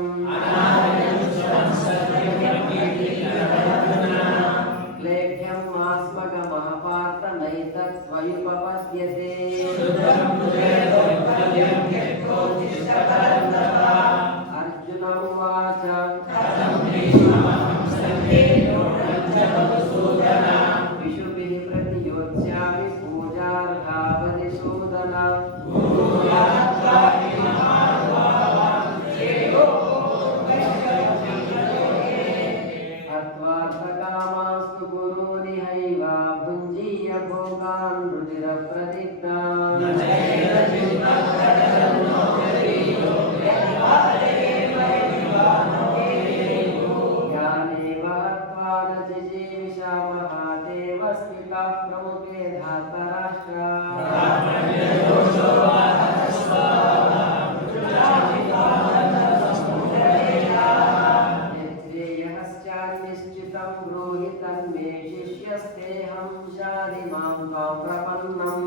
ಲೇಖ್ಯಂ ಮಾಸ್ಮಗಮಃ ಪಾರ್ಥ ನೈತತ್ವಯುಪಪದ್ಯತೆ. ಅರ್ಜುನ ಉವಾಚ ವಿಷುಭಿಃ ಪ್ರತಿಯೋಚ್ಯಾಮಿ ಪೂಜಾರ್ಹಾ ಮಧುಸೂದನ. ಅತ್ವಾರ್ಥಕಾಮಾಸ್ತು ಗುರುರಿಹೈವ ಭುಂಜೀಯ ಭೋಗಾನ್ ರುಧಿರಪ್ರದಿಗ್ಧಾನ್. ಜ್ಞಾನೇವ ಹತ್ವಾ ನ ಜಿಜೀವಿಷಾಮಃ ತೇವ ಸ್ಮಿತಾಃ ಪ್ರಮುಖೇ ಧಾರ್ತರಾಷ್ಟ್ರಾಃ. ಯಶ್ಚಾನ್ನಿಶ್ಚಿತಂ ಬ್ರೂಹಿ ತನ್ಮೇ ಶಿಷ್ಯಸ್ತೇಹಂ ಶಾಧಿಮಾಂ ತ್ವಾಂ ಪ್ರಪನ್ನಂ.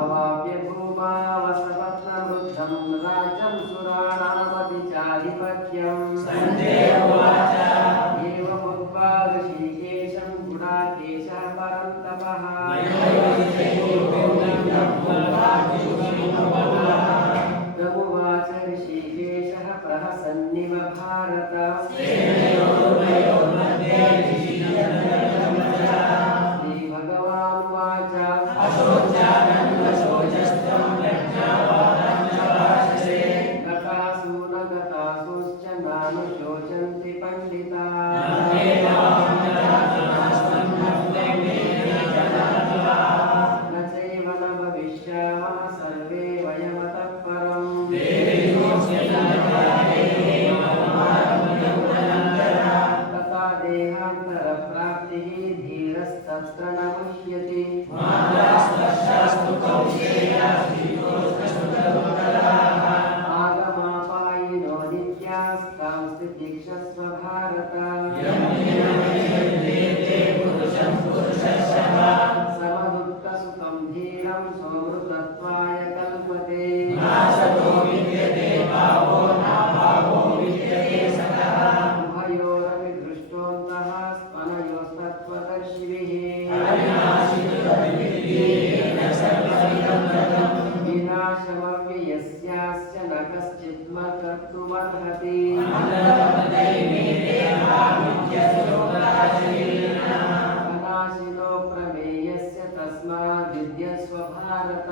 ಅವಾಪ್ಯ ಭೂಮಾವಸಪತ್ನವೃದ್ಧಂ ರಾಜ್ಯಂ ಸುರಾಣಾಮಪಿ ಚಾಧಿಪತ್ಯಂ. ಏವಮುಕ್ತ್ವಾ ಋಷಿಕೇಶಂ ಗುಡಾಕೇಶಃ ಪರಂತಪಃ. ಪ್ರಭುವಾಚ ಋಷಿಕೇಶಃ ಪ್ರಹಸನ್ನಿವ ಭಾರತ. ಶ್ರೀಭಗವಾನುವಾಚ ಗತಾಸು ನ ಗತಾಸುಶ್ಚ ನಾನು ಶೋಚಂತಿ ಪಂಡಿತಾಃ. ನ ಚೈವ ನ ಭವಿಷ್ಯಾಮಃ ಸರ್ವೇ ವಯಮತಃ ಪರಂ. ತಥಾ ದೇಹಾಂತರ ಪ್ರಾಪ್ತಿಃ ಧೀರಸ್ತತ್ರ ನ ಮುಹ್ಯತಿ. ಆಗಮಾಪಾಯಿನೋ ನಿತ್ಯಾಸ್ತಾಂಸ್ತಿ ದೀಕ್ಷಸ್ವ ಭಾರತ. ಸಮದುಃಖ ಸುಖಂ ಧೀರಂ ಸೋಮೃತತ್ವಾಯ ಕಲ್ಪತೆ. ಉಭಯೋರಪಿ ದೃಷ್ಟೋಂತಃ ಸ್ತನಯೋಸ್ತತ್ವದರ್ಶಿಭಿಃ. ವಿನಾಶಮವ್ಯಯಸ್ಯಾಸ್ಯ ನ ಕಶ್ಚಿತ್ ಕರ್ತುಮರ್ಹತಿ. ಅನಾಶಿನೋ ಪ್ರಮೇಯಸ್ಯ ತಸ್ಮಾದ್ ವಿದ್ಯಸ್ವ ಭಾರತ.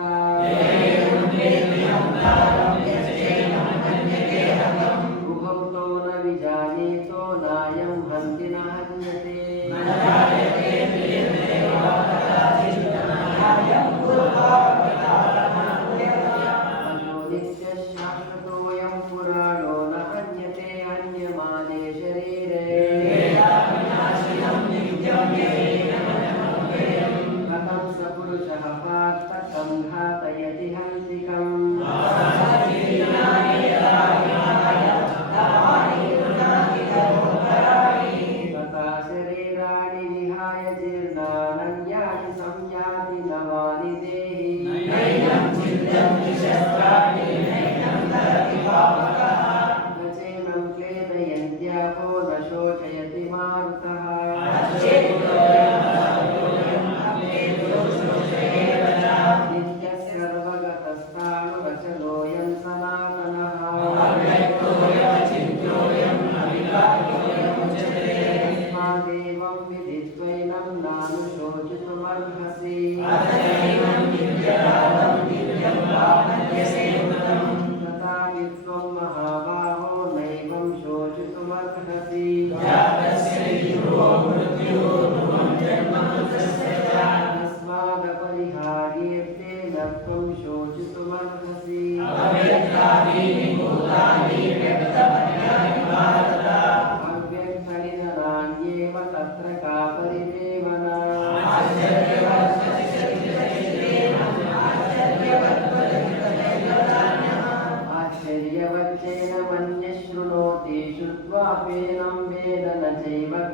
ಉಭೌತೋ ನ ವಿಜಾನೀತೋ ನಾಯಂ ಹಂತಿ ನ ಹನ್ಯತೆ. ಅನ್ಯೋ ನಿತ್ಯಶಾಶ್ವತೋಯಂ ಪುರಾಣೋ ನ ಹನ್ಯತೆ ಹನ್ಯಮಾನೇ ಶರೀರೇ. ಕಥಂ ಸ ಪುರುಷಃ ಪಾರ್ಥ ಕಂ ಘಾತಯತಿ ಹಂತಿಕ.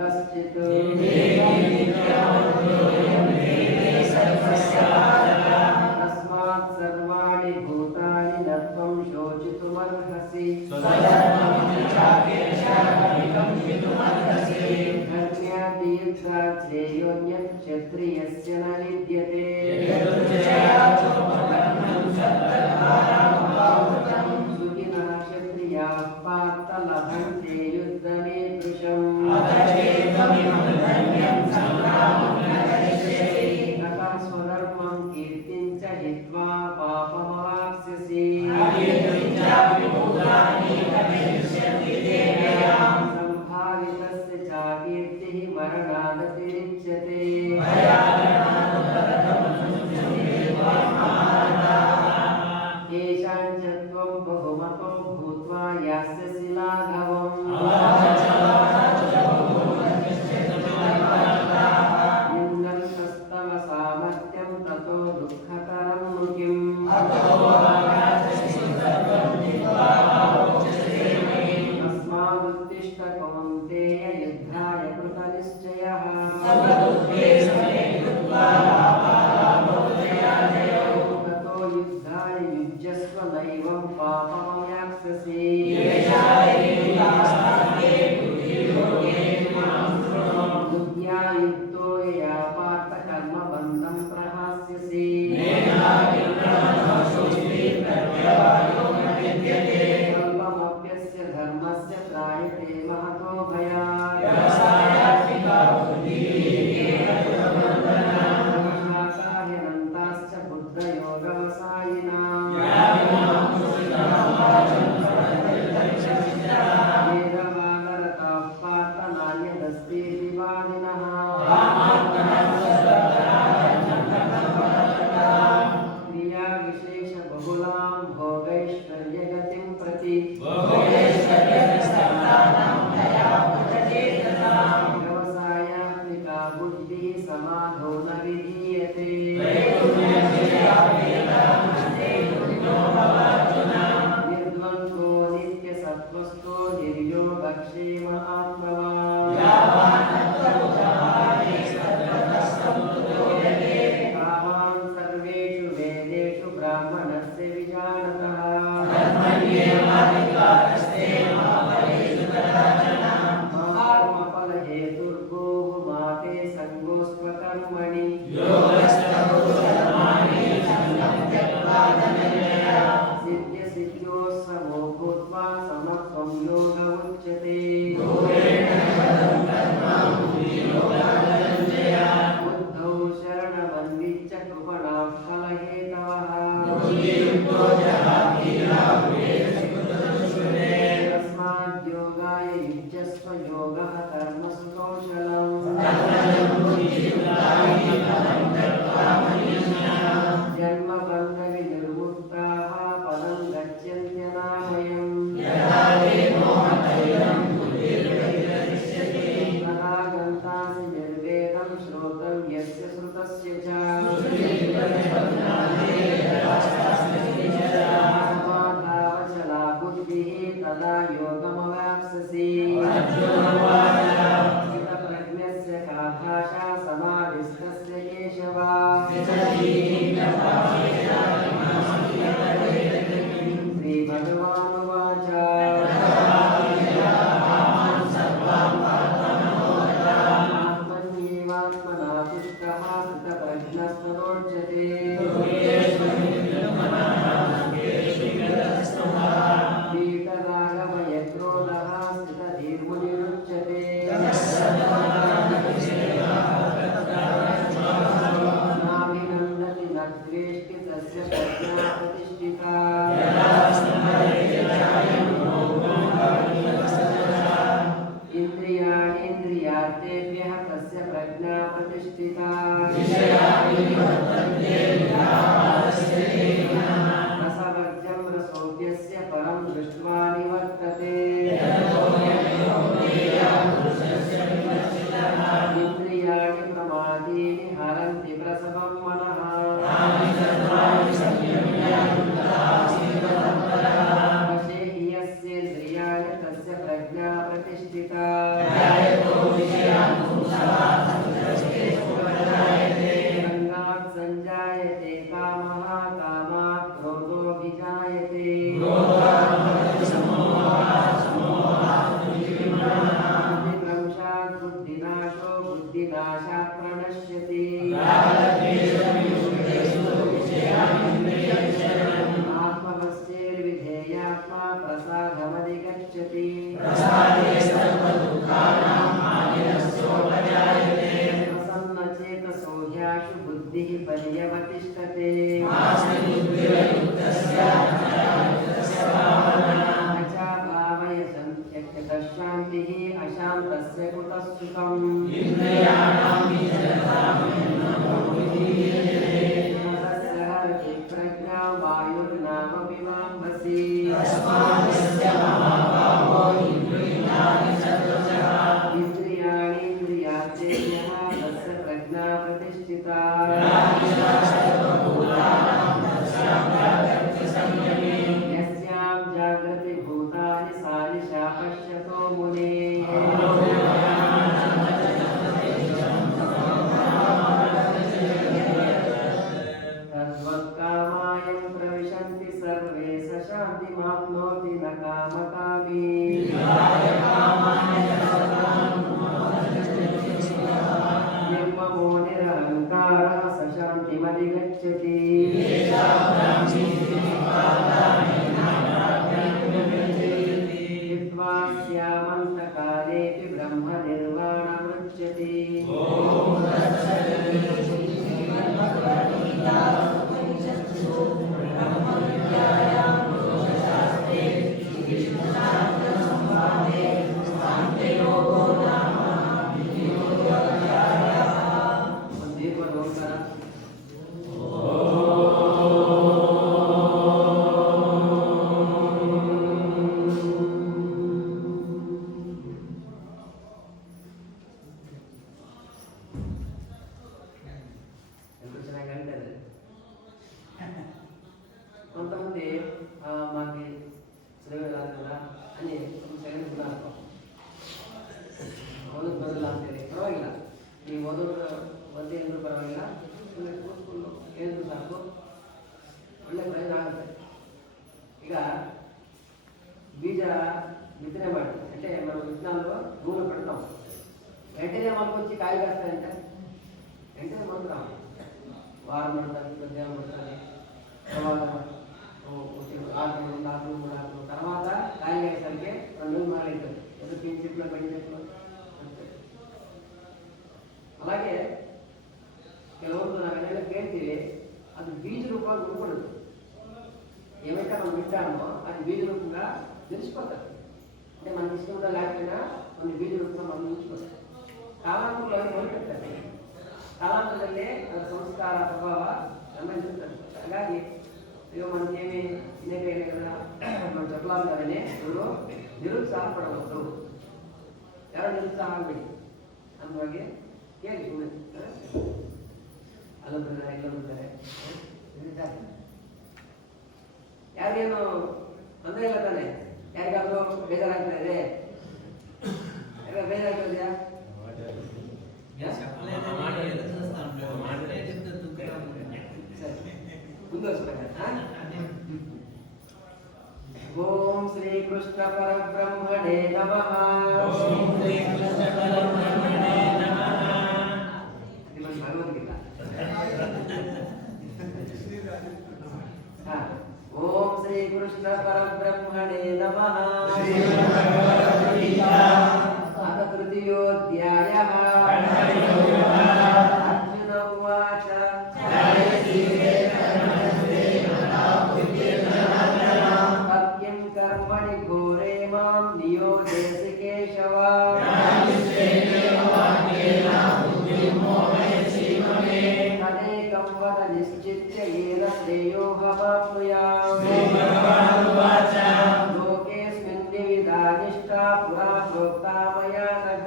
कश्चित् तस्मात् सर्वाणि भूतानि न त्वं शोचितुमर्हसि धर्म्यातीर्था श्रेयोऽन्यत् क्षत्रियस्य न विद्यते सुखिनः क्षत्रियाः पार्थ लभन्ते युद्धमीदृशम् ततः स्वधर्मं कीर्तिं च हित्वा पापमवाप्स्यसि सम्भावितस्य च कीर्तिः मरणादतिरिच्यते येषां च त्वं बहुमतो भूत्वा यास्यसि लाघवम् निन्दन्तस्तव सामर्थ्यं ततो दुःखतरं नु किम् तस्मादुत्तिष्ठ कौन्तेय युद्धाय कृतनिश्चयः ततो युद्धाय युज्यस्व नैवं पापमवाप्स्यसि बुद्ध्या युक्तो यया पार्थ कर्मबन्धं प्रहास्यसि अल्पमप्यस्य धर्मस्य त्रायते महतो भयात् शाकाह्यनन्ताश्च बुद्धयोगवसायिनाः वेदवादरताः पार्थ नान्यदस्तीति वादिनः क्रियाविशेषबहुलां भोगैश्वर्यगतिं प्रति व्यवसायात्मिका बुद्धिः समाधो न विधीयते निर्द्वन्द्वो नित्यसत्त्वस्थो निर्योगक्षेम आत्मवान् तावान् सर्वेषु वेदेषु ब्राह्मणस्य विजानतः महाकर्मफलहेतुर्भूः माते सङ्गोऽस्त्वकर्मणि सिद्ध्यसिद्ध्योः समो भूत्वा समत्वं योग उच्यते बुद्धौ शरणमन्विच्य कृपणाः फलहेतवः तस्माद् योगाय युज्यस्व योगः कर्मसु कौशलम् जन्मबन्धविनिर्मुक्ताः पदं गच्छन्त्यनामयम् तथा गन्तासि निर्वेदं श्रोतं यस्य श्रुतस्य च समाधावचला बुद्धिः तदा योगमवाप्स्यसि स्थितप्रज्ञस्य का भाषा समाधिस्थस्य केशव श्रीभगवानुवाच आत्मन्येवात्मना तुष्टः स्थितप्रज्ञस्तनोच्यते वीतरागभयक्रोधः स्थितधीर्मुनिरुच्यते नाभिनन्दति न द्वेष्टि तस्य प्रज्ञा प्रतिष्ठिता इन्द्रियाणीन्द्रियार्थेभ्यः तस्य प्रज्ञा प्रतिष्ठिता रसवर्ज्यं रसोऽप्यस्य परं दृष्ट्वा निवर्तते इन्द्रियाणि प्रमादीनि हरन्ति प्रसवं मनः वशे हि यस्येन्द्रियाणि तस्य प्रज्ञा प्रतिष्ठिता विनाशात् प्रणश्यति आत्मवश्यैर्विधेयात्मा प्रसादमधिगच्छति प्रसन्नचेतसो ह्याशु बुद्धिः पर्यवतिष्ठते शांतिः अशान्तस्य कुतः सुखम् प्रज्ञा वायुर्नाम विवाम्भसि इंद्रियाणीन्द्रियार्थेभ्यः तस्य प्रज्ञा प्रतिष्ठिता यस्यां जागृति भूतानि सा निशा पश्यतो मुनेः तद्वत्कामायं प्रविशन्ति सर्वे स शान्तिमाप्नोति न कामकामी निर्ममो निरहङ्कारः स शान्तिमधिगच्छति स्यामन्तकालेऽपि ब्रह्मनिर्वाणमुच्यते కొంతమంది మాకు చదివే రాదు కదా అని సెకండ్ ఉన్నారు ಓದೋದು ಬರಲ್ಲ ಅಂತೇಳಿ ಪರವಾಗಿಲ್ಲ ನೀವು ಓದೋದು ಒಂದೇ ಅಂದ್ರೂ ಪರವಾಗಿಲ್ಲ ಕೂತ್ಕೊಂಡು ಹೇಳಿದ್ರು ಸಾಕು ಒಳ್ಳೆ ಪ್ರಯೋಜನ ಆಗುತ್ತೆ. ಈಗ బీజ విత్తనే ಮಾಡಿ అంటే మనం విత్తనాలు భూమిలో పెడతాం, వెంటనే మనకు వచ్చి కాయ కాస్తాయంటే వెంటనే మనకు వారం పడుతుంది, ఉద్యోగం పడుతుంది, తర్వాత 6 నెలలు 4 3 ఆకులు తర్వాత కాయ కాసేసరికి 2 నెలలు మొదలవుతుంది. ఏదో పిండి చెట్లు బయట చెట్లు అలాగే ಕೆಲವೊಂದು ನಾವೆಲ್ಲ ಕೇಳ್ತೀವಿ, ಅದು ಬೀಜ ರೂಪವಾಗಿ ಉಳ್ಕೊಳ್ಳುತ್ತೆ. ఏమైతే మనం వింటామో అది బీజ రూపంగా తెలిసిపోతుంది. అంటే మనకి ఇష్టంగా లేకపోయినా మన బీజ రూపంగా మనం నిలిచిపోతాయి. ಕಾಲಾಂತರದಲ್ಲಿ ಅವರು ಮೊದಲಿರ್ತಾರೆ, ಕಾಲಾಂತರದಲ್ಲೇ ಅದರ ಸಂಸ್ಕಾರ ಪ್ರಭಾವ ಗಮನಿಸುತ್ತದೆ. ಹಾಗಾಗಿ ಈಗ మనకేమి ఇదే కదా మనం చెప్పలాగానే ಇವರು ನಿರುತ್ಸಾಹಪಡಬಹುದು. ಯಾರು ನಿರುತ್ಸಾಹ ಆಗಬೇಡಿ ಅನ್ನುವಾಗೆ ಹೇಳಿ ಸುಮ್ಮನೆ ಅಲ್ಲೊಬ್ಬರಿದ್ದಾರೆ ಇಲ್ಲೊಬ್ಬರಿದ್ದಾರೆ ಯಾರಿಗೇನು ತೊಂದರೆ ಇಲ್ಲ ತಾನೆ? ಯಾರಿಗಾದ್ರೂ ಬೇಜಾರಾಗ್ತಾ ಇದೆ? ಬೇಜಾರಾಗ್ತಿದೆಯಾ? ಓಂ ಶ್ರೀ ಕೃಷ್ಣ ಪರಬ್ರಹ್ಮಣೇ ನಮಃ. ಭಗವದ್ಗೀತಾ. ಓಂ ಶ್ರೀ ಕೃಷ್ಣ ಪರಬ್ರಹ್ಮಣೇ ನಮಃ. ಅಥ ತೃತೀಯೋಧ್ಯಾಯಃ. ಅರ್ಜುನ ಉವಾಚ ಸತ್ಯಂ ಕರ್ಮಣಿ ಘೋರೆ ಮಾಂ ನಿಯೋಜಯಸಿ ಕೇಶವ. ತದೇಕಂ ವದ ನಿಶ್ಚಿತ್ಯ ಯೇನ ಶ್ರೇಯೋಹಮಾಪ್ನುಯಾಮ್. ಲೋಕೇಸ್ಮಿನ್ ದ್ವಿವಿಧಾ ನಿಷ್ಠಾ ಪುರಾ ಪ್ರೋಕ್ತಾ ಮಯಾ ನಘ.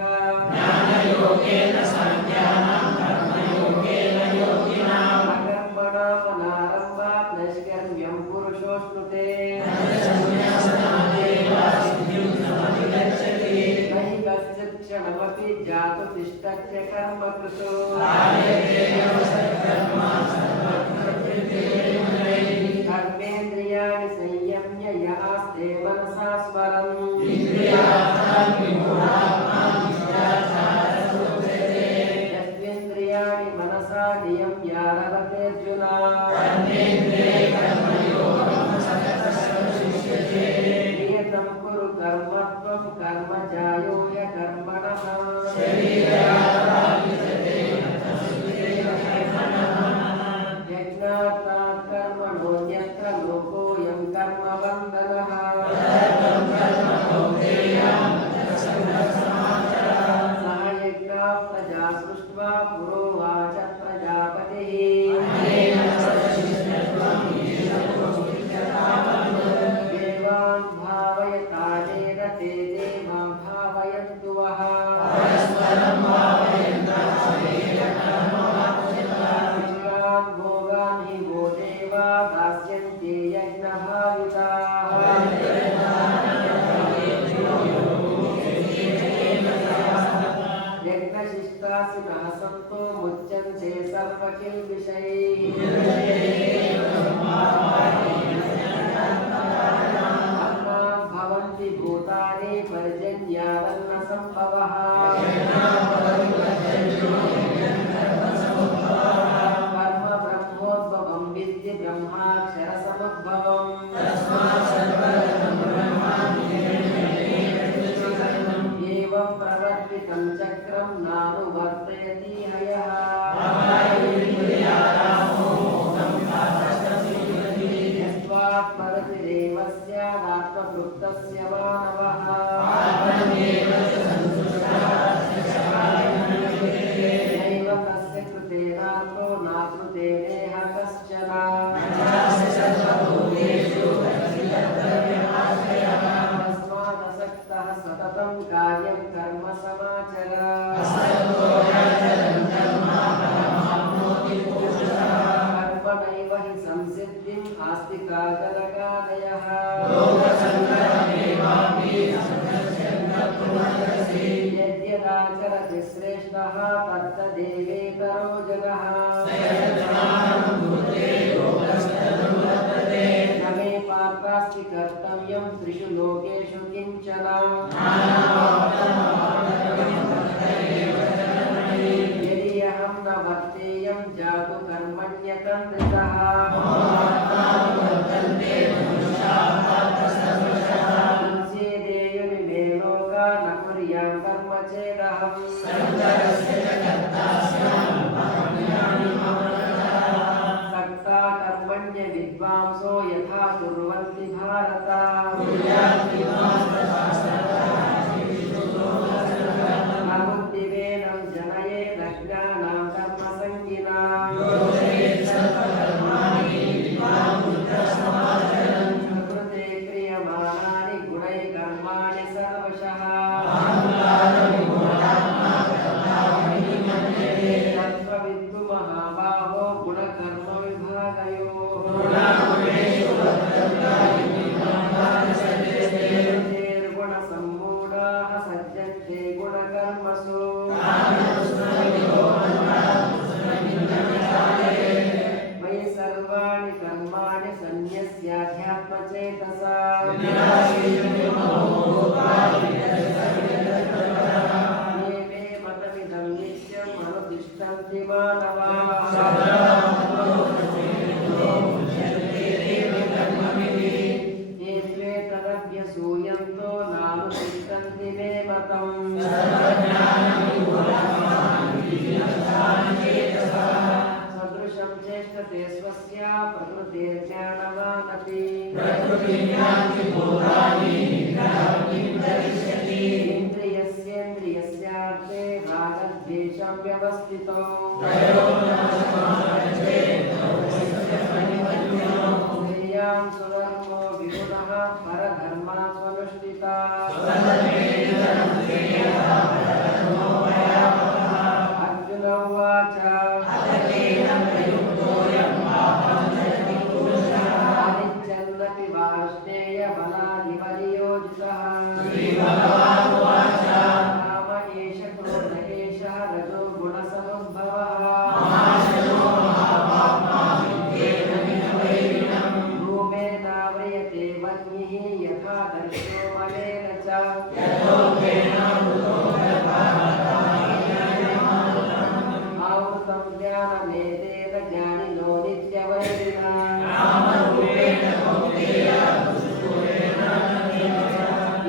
ಅಕರ್ಮಣಾ ಮನಾರಂಭಾತ್ ನೈಷ್ಕರ್ಮ್ಯಂ ಪುರುಷೋಶ್ನುತೆ. ನಹಿ ಕಶ್ಚಿತ್ ಕ್ಷಣಮಪಿ ಜಾತು ತಿಷ್ಠತ್ಯ ಕರ್ಮ ಕೃತೋ. ಕರ್ಮೇಂದ್ರಿಯಾಣಿ ಸಂಯಮ್ಯ ಯಹಾಸ್ತೆ ಮನಸಾ ಸ್ಮರನ್. श्रुत्वा पुरोवाच प्रजापतिः देवान् भावयतानेन ते देवा भावयन्तु वः विश्वान् भोगान् हि वो देवा दास्यन्ते यज्ञभाविताः यज्ञशिष्टासिनः सन्तो मुच्यन्ते सर्वकिल्बिषैः अन्नात् भवन्ति भूतानि पर्जन्यादन्नसम्भवः कर्म ब्रह्मोद्भवं विद्धि ब्रह्माक्षरसमुद्भवम् एवं प्रवर्तितं चक्रं नानुवर्तयति हयः यस्त्वात्मरतिरेव स्यादात्मतृप्तस्य मानवः नैव तस्य कृतेनार्थो नाकृतेनेह कश्चन तस्मादसक्तः सततं कार्यं कर्म समाचर कर्मणैव हि संसिद्धिम् आस्तिकागलकादयः यद्यदाचरति श्रेष्ठः तत्तदेवेतरो जनः न मे पार्थास्ति कर्तव्यं त्रिषु लोकेषु किञ्चन यदि अहं न वर्तेयं जातु कर्मण्यतन्द्रितः उच्येदेयुर्मे लोका न कुर्यां कर्म चेदहम् सक्ता कर्मण्य विद्वांसो यथा कुर्वन्ति भारत अबुद्धिवेनं जनयेन ज्ञानां कर्मसङ्गिनां कृते क्रियमाणानि गुणैः कर्माणि सर्वशः तत्त्वविद्तु महाबाहो गुणकर्मविभागयोः निर्गुणसम्मूढाः सज्जन्ते गुणकर्मसु मयि सर्वाणि कर्माणि सन्न्यस्याध्यात्मचेतसा ये मे मतमिदं नित्यम् अनुतिष्ठन्ति मानवाः ये त्वेतदभ्यसूयन्तो नानुतिष्ठन्ति मे मतम् सदृशं चेष्टते स्वस्य प्रकृतेर्ज्ञानवानपि इन्द्रियस्येन्द्रियस्यार्थे रागद्वेषं व्यवस्थितो स्त्रियां सुधर्मो विगुणः परधर्मा स्वनुष्ठिताः अर्जुन उवाच अनिच्छन्नपि वार्ष्णेय बलाधिपरियोजितः काम एष क्रोध एषः रजो गुणसमुद्भवः धूमेनाव्रियते वह्निः यथा दर्शो मलेन च आवृतं ज्ञानमेतेन ज्ञानिनो नित्यवैरिणा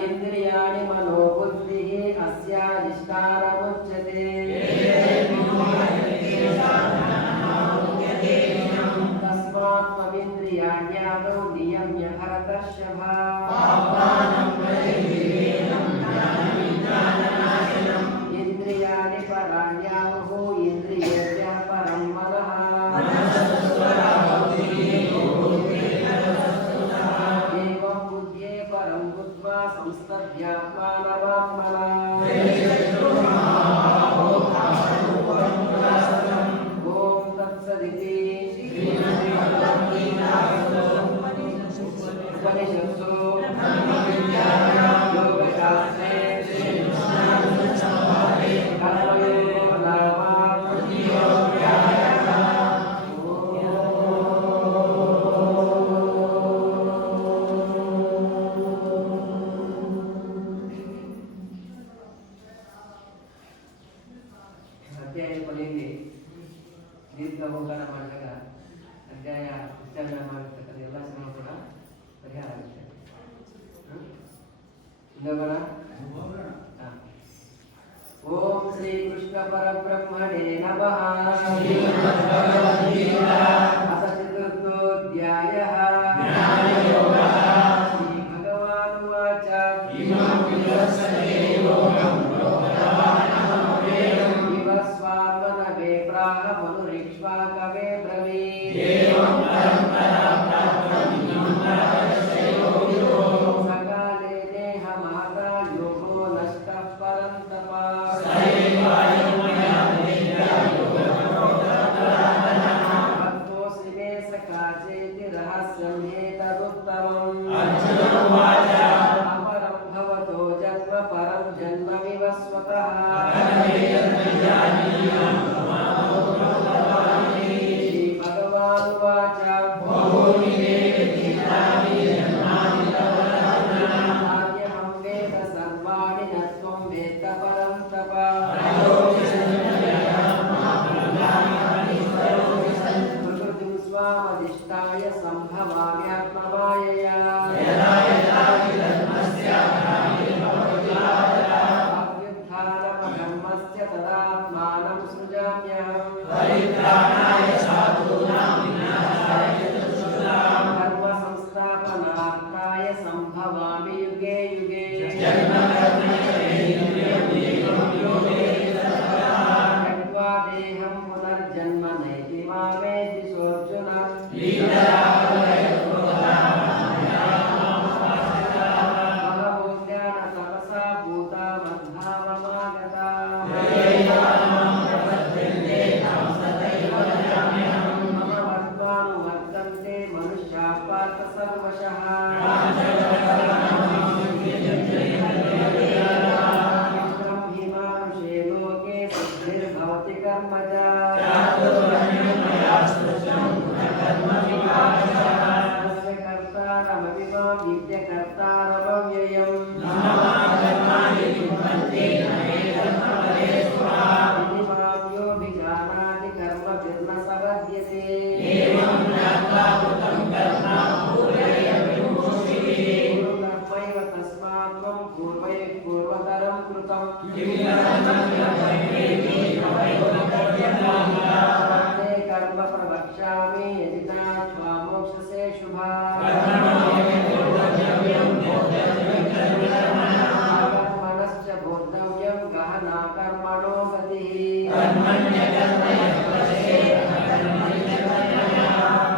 इन्द्रियाणि मनो बुद्धिः अस्याधिष्ठानमुच्यते तस्मात् त्वमिन्द्रियाण्यादौ नियम्य भरतर्षभा इंद्रियाणि पराण्याहुः ಅಧ್ಯಾಯ ಕೊನೆಯಲ್ಲಿ ದೀರ್ಘ ಹೋಗಣ ಮಾಡಿದಾಗ ಅಧ್ಯಾಯ ಉಚ್ಚಾರಣೆ ಮಾಡಿರ್ತಕ್ಕಂಥ ಎಲ್ಲ ಶ್ರಮ ಕೂಡ ಪರಿಹಾರ ಆಗುತ್ತೆ. ಹೋಗೋಣ. ಓಂ ಶ್ರೀ ಕೃಷ್ಣ ಪರಬ್ರಹ್ಮಣೇ ನಮಃ. ಅಥ ಚತುರ್ಥೋಧ್ಯಾಯಃ. ಶ್ರೀ ಭಗವಾನುವಾಚ. ಇವ ಸ್ವಾತ್ಮನವೇ ಪ್ರಾಹ ಮನುರಿಕ್ಷ್ವಾಕವೇ ಬ್ರವೀತ್. ಸಕಾಲೇ ದೇಹ ಮಾತಾ ಯೋಗೋ ನಷ್ಟಃ ಪರಂತಪ. ಭಕ್ತೋऽಸ್ಮಿ ಮೇ ಸಖಾ ಚೇತಿ ರಹಸ್ಯಂ ಏತದುತ್ತಮಂ. ಅಪರಂ ಭವತೋ ಜನ್ಮ ಪರಂ ಜನ್ಮ ವಿವಸ್ವತಃ. ಶ್ರೀ ಭಗವಾನುವಾಚ. ನಾನ್ಯಹಂ ವೇದ ಸರ್ವಾಣಿ ನ ತ್ವಂ ವೇತ್ತ ಪರಂತಪ. ಪ್ರಕೃತಿಂ ಸ್ವಾಮಧಿಷ್ಠಾಯ ಸಂಭವಾಮ್ಯಾತ್ಮಮಾಯಯಾ. ಅಭ್ಯುತ್ಥಾನಮಧರ್ಮಸ್ಯ ತದಾತ್ಮಾನಂ ಸೃಜಾಮ್ಯಹಂ. ಧರ್ಮ ಸಂಸ್ಥಾಪನಾರ್ಥಾಯ ಸಂಭವಾಮಿ ಯುಗೆ ಯುಗೆ. ತ್ಯಕ್ವಾ ದೇಹಂ ಪುನರ್ಜನ್ಮ ನೈತಿ ಮಾಮೇತಿ ಸೋರ್ಜುನ. ಬಹವೋ ಜ್ಞಾನ ತಪಸಾ ಭೂತಾ ಮದ್ಭಾವಮಾಗತಾ. ಮಮ ವರ್ತ್ಮಾನುವರ್ತಂತೆ ಮನುಷ್ಯಾಃ ಪಾರ್ಥ ಸರ್ವಶಃ. ವಿಕ್ರಂ ಹಿ ಮಾನುಷೇ ಲೋಕೆ ಸಿದ್ಧಿರ್ಭವತಿ ಕರ್ಮಜ. ತಸ್ಯ ಕರ್ತಾರಮಪಿ ಮಾಂ ವಿದ್ಯ ಕರ್ತಾರಮವ್ಯಯಂ. ಇತಿ ಮಾಂ ಯೋऽಭಿಜಾನಾತಿ ಕರ್ಮಭಿರ್ನ ಸ ಬಧ್ಯತೆ. ಕುರು ಕರ್ಮೈವ ತಸ್ಮಾತ್ ತ್ವಂ ಪೂರ್ವತರಂ ಕೃತಂ. ತೇ ಕರ್ಮ ಪ್ರವಕ್ಷ್ಯಾಮಿ ಯದಿತಾ ತ್ವಾ ಮೋಕ್ಷಸೇ ಶುಭಾತ್. ಅಕರ್ಮಣಶ್ಚ ಬೋದ್ಧವ್ಯಂ ಗಹನಾ ಕರ್ಮಣೋ ಗತಿಃ.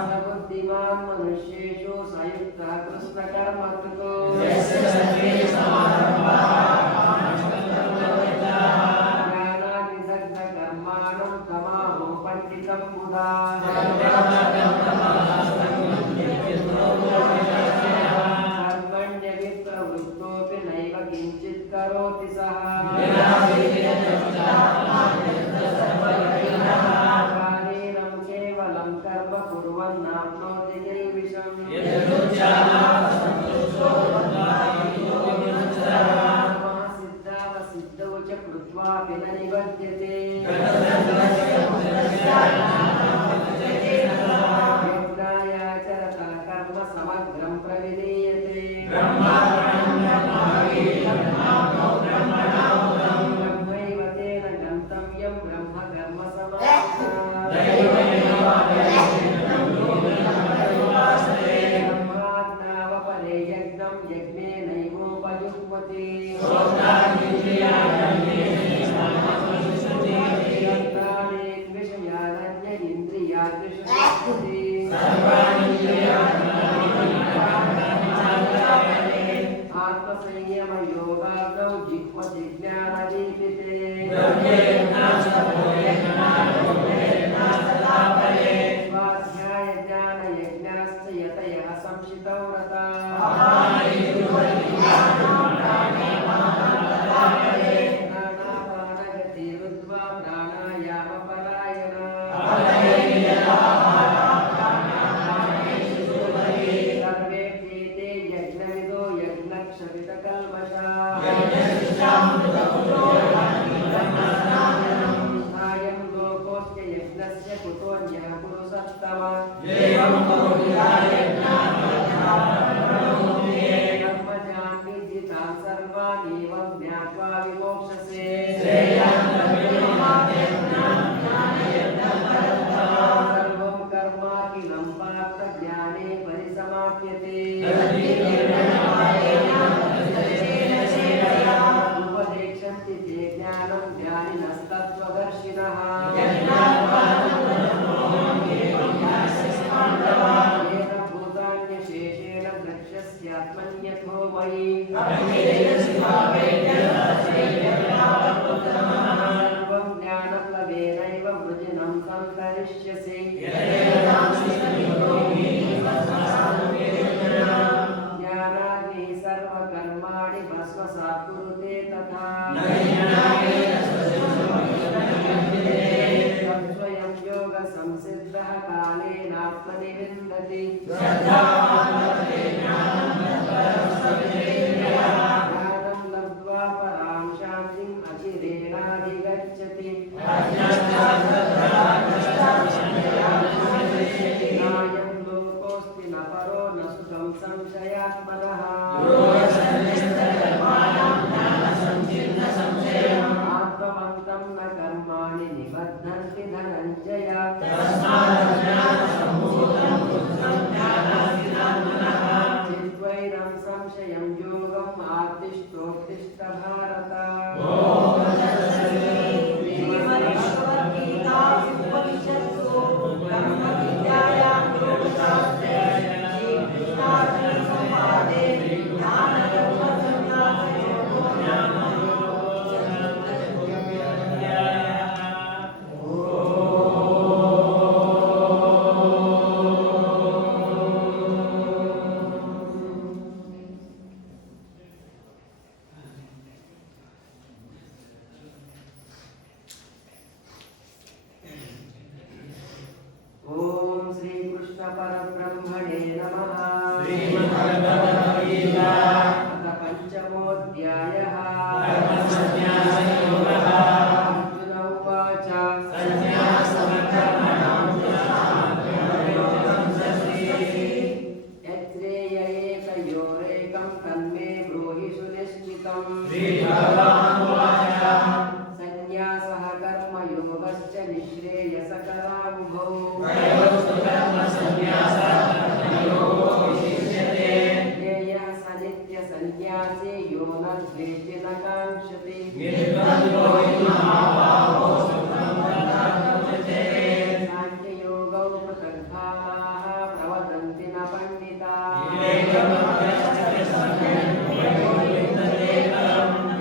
ಸ ಬುದ್ಧಿಮಾನ್ ಮನುಷ್ಯೇಷು ಸ ಯುಕ್ತಃ ಕೃಷ್ಣ ಕರ್ಮಕೃತೋ. ಜ್ಞಾನಾಗ್ನಿದಗ್ಧ ಕರ್ಮಾಣಂ ತಮಾಹುಂ ಪಂಡಿತಂ ಮುದಾ. ಕರ್ಮಣ್ಯವಿಪ್ರವೃತ್ತೋಪಿ ನೈವ ಕಿಂಚಿತ್ ಕರೋತಿ ಸಃ. ಶಾರೀರಂ ಕೇವಲಂ ಕರ್ಮ ಕುರ್ವನ್ನಾಪ್ನೋತಿ ಕಿಲ್ಬಿಷಂ. ಸಿದ್ಧಾವಸಿದ್ಧೌ ಚ ಕೃತ್ವಾಪಿ ನ ನಿಬಧ್ಯತೆ. ಯಜ್ಞಾಯಾಚರತಃ ಕರ್ಮ ಸಮಗ್ರಂ ಪ್ರವಿಲೀಯತೆ. ಬ್ರಹ್ಮೈವ ತೇನ ಗಂತವ್ಯಂ ಬ್ರಹ್ಮ ಕರ್ಮ ಸಮಾಧಿನಾ. ಬ್ರಹ್ಮಾಜ್ಞಾವಪರೇ ಯಜ್ಞಂ ಯಜ್ಞೇನೈವೋಪಯುಕ್ತತೆ. ಯಜ್ಞಾನೇನ್ ವಿಷಯಾನನ್ಯ योगिनः येन भूतान्यशेषेण द्रक्ष्यस्यात्मन्यथो मयि सर्वं ज्ञानप्लवेनैव वृजिनं संतरिष्यसि ज्ञानाग्निः सर्वकर्माणि भस्मसात् कुरुते तथा तत्स्वयं योगसंसिद्धः कालेनात्मनि विन्दति ज्ञानं लब्ध्वा परां शान्तिम् अचिरेणाधिगच्छति नायं लोकोऽस्ति न परो न सुखं संशयात्मनः आत्मवन्तं न कर्माणि निबध्नन्ति धनञ्जय चिद्वैनं संशयं योगम् आत्तिष्ठोत्तिष्ठ भारत ओम श्री कृष्ण परब्रह्मणे नमः। अथ पंचमोऽध्यायः। अर्जुन उवाच यत्रेयैतयोरेकं तन्मे ब्रूहि सुनिश्चितम्। संन्यासः कर्मयोगश्च निःश्रेयसकरावुभौ। ज्ञेयः स नित्यसंन्यासी यो न द्वेष्टि न काङ्क्षति। सांख्ययोगौ पृथग्भावाः प्रवदन्ति न पण्डिताः।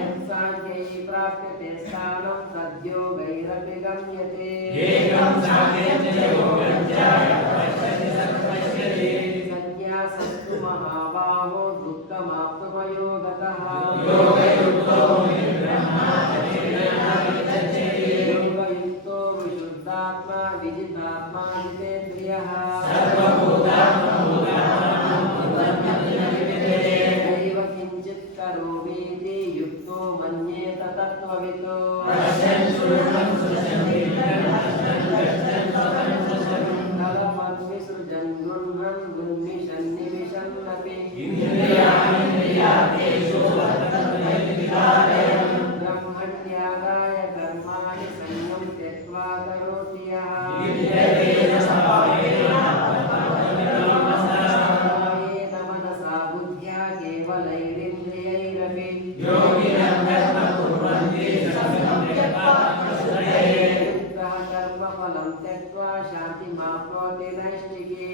यत्साङ्ख्यै प्राप्यते स्थानं तद्योगैरपि गम्यते। संन्यासस्तु महाबाहो दुःखमाप्तुमयो गतः। योगयुक्तो विशुद्धात्मा विजितात्मा जितेन्द्रियः। नैव किञ्चित् करोमीति युक्तो मन्येत तत्त्ववितो। कलमद्विसृजन् गृह्णन् गुन्मिषन् निमिषन्नपि। ब्रह्मण्यादाय कर्माणि संयं त्यक्त्वा करोति यः। कायेन मनसा बुद्ध्या केवलैरिन्द्रियैरपि। युक्तः कर्मफलं त्यक्त्वा शान्तिमाप्नोति नैष्ठिकी।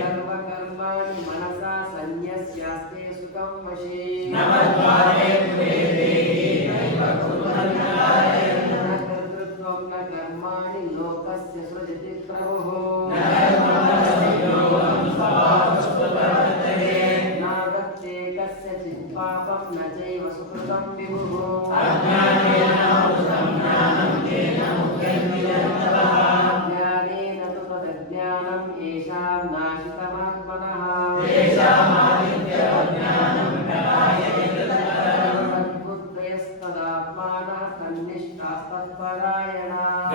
सर्वकर्माणि मनसा सन्न्यस्यास्ते सुखं वशे। न कर्तृत्वं न कर्माणि लोकस्य सृजति प्रभुः। नागत्ते कस्यचित् पापं न चैव सुकृतं विभुः। ज्ञानेन तु तदज्ञानं येषां नाशितमात्मनः। तद्बुद्धयस्तदात्मानः तन्निष्ठास्तत्परायणाः।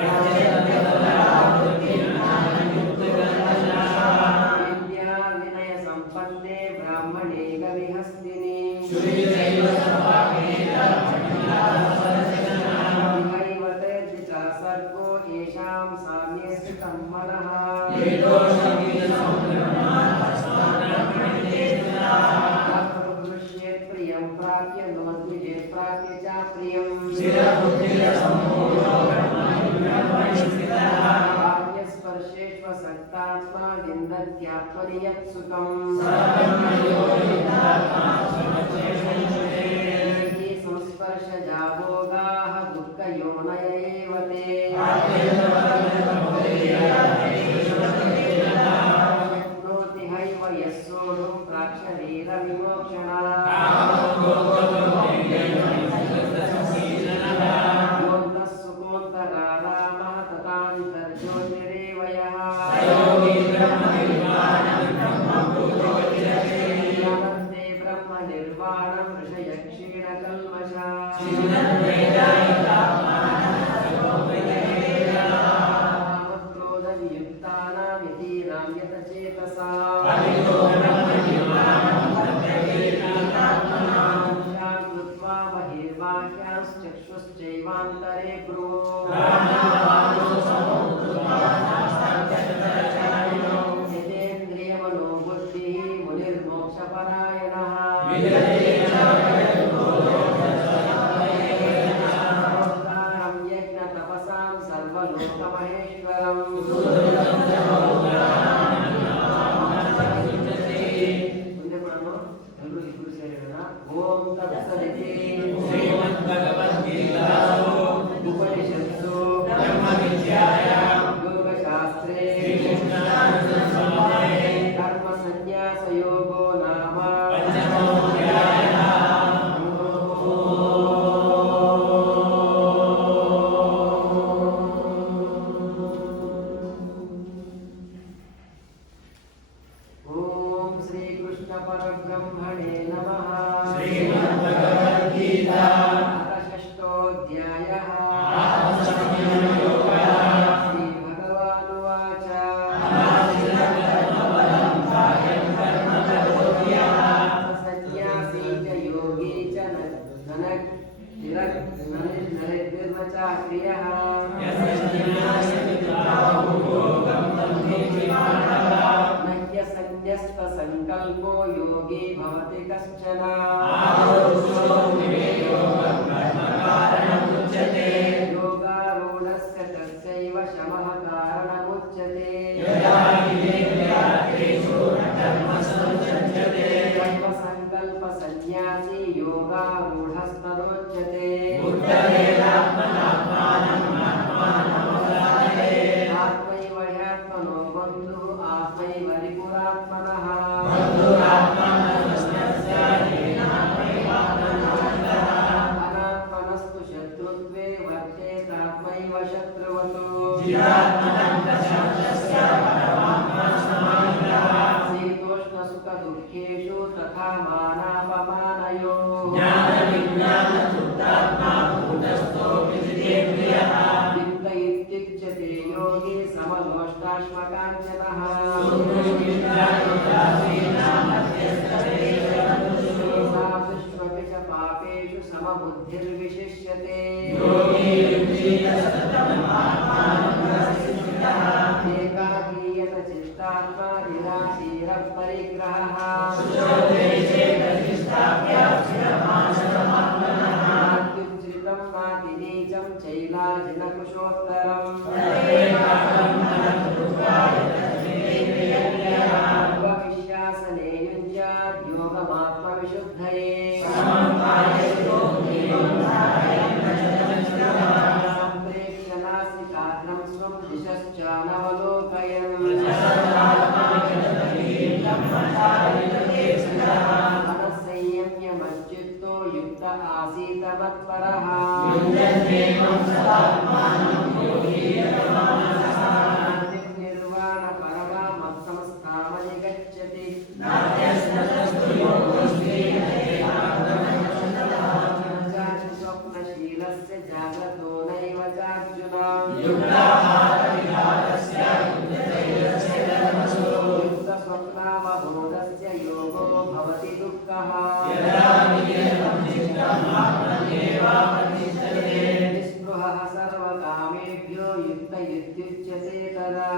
विद्या विनयसम्पन्ने ब्राह्मणे गविहस्तिनि। विहैवतेर्दिशः सर्गो येषां साम्ये स्थितं मनः। प्रदृश्येत् प्रियं प्राप्य नो द्विजे प्राप्य च प्रियं स्पर्शेष्वसक्तात्मा विन्दत्यात्मनि यत्सुखम् संस्पर्शजा भोगाः दुःखयोनय एव ते शक्नोति हैव यः सोढुं प्राक्शरीरविमोक्षणात् योऽन्तः सुखोऽन्तरारामः तथान्तर्ज्योतिरेव यः ज्ञानन्ते ब्रह्मनिर्वाणं ऋषयक्षीणकल्मषा कामक्रोधवियुक्तानामितीनां यतचेतसां कृत्वा बहिर्बाह्यांश्चक्षुश्चैवान्तरे यतेन्द्रियमनोबुद्धिः मुनिर्मोक्षपरायणः यज्ञतपसां सर्वलोकमहेश्वरम् ಮುಂದೆ ನಾನು ಎಲ್ಲರೂ ಇಬ್ಬರು ಸೇರೋಣ. ಓಂ ತತ್ಸದಿತಿ ಉಪನಿಷತ್ಸು ಯೋಗಶಾಸ್ತ್ರೇ ಕರ್ಮ ಸನ್ಯಾಸ ಯೋಗೋ ನಾಮ ಓಂ ಶ್ರೀ ಕೃಷ್ಣ ಪರಬ್ರಹ್ಮಣೇ ನಮಃ. ಶ್ರೀಮದ್ಭಗವದ್ಗೀತಾ ಷಷ್ಠೋಧ್ಯಾಯಃ. ಶ್ರೀ ಭಗವಾನುವಾಚ ಸನ್ಯಾಸಿ ಚ ಯೋಗಿ ಚ ನರನಿರ್ಮಚಾಕ್ರಿಯಃ संकल्पो योगी भवति कश्चन योगारूढस्य तस्यैव शमः कारणमुच्यते सर्वसङ्कल्प सन्न्यासी योगारूढस्तदोच्यते आत्मैव ह्यात्मनो बन्धुः आत्मैव रिपुरात्मनः अनात्मनस्तु शत्रुत्वे वर्तेतात्मैव शत्रुवतो शीतोष्णसुखदुःखेषु तथा मानापमानयोः वित्त इत्युच्यते योगी समलोष्टाश्मकाञ्चनः साधुष्वपि च पापेषु समबुद्धिर्विशिष्यते एकाकीयत चित्तात्मा निराशीरः परिग्रहः नात्युच्छ्रितं नातिनीचं चैलाजिनकुशोत्तरम् उपविश्यासने युञ्जात् योगमात्मविशुद्धये सम्प्रेक्ष्य नासिकाग्रं स्वं दिशश्चानवलोकयन् मनस्संयम्य मच्चित्तो युक्त आसीत मत्परः निर्वाण परमामत्संस्थामनि गच्छति स्वप्नशीलस्य जागतो नैव चार्जुन युक्तस्वप्नावबोधस्य योगो भवति दुःखः निःस्पृहः सर्वकामेभ्यो युक्त इत्युच्यते तदा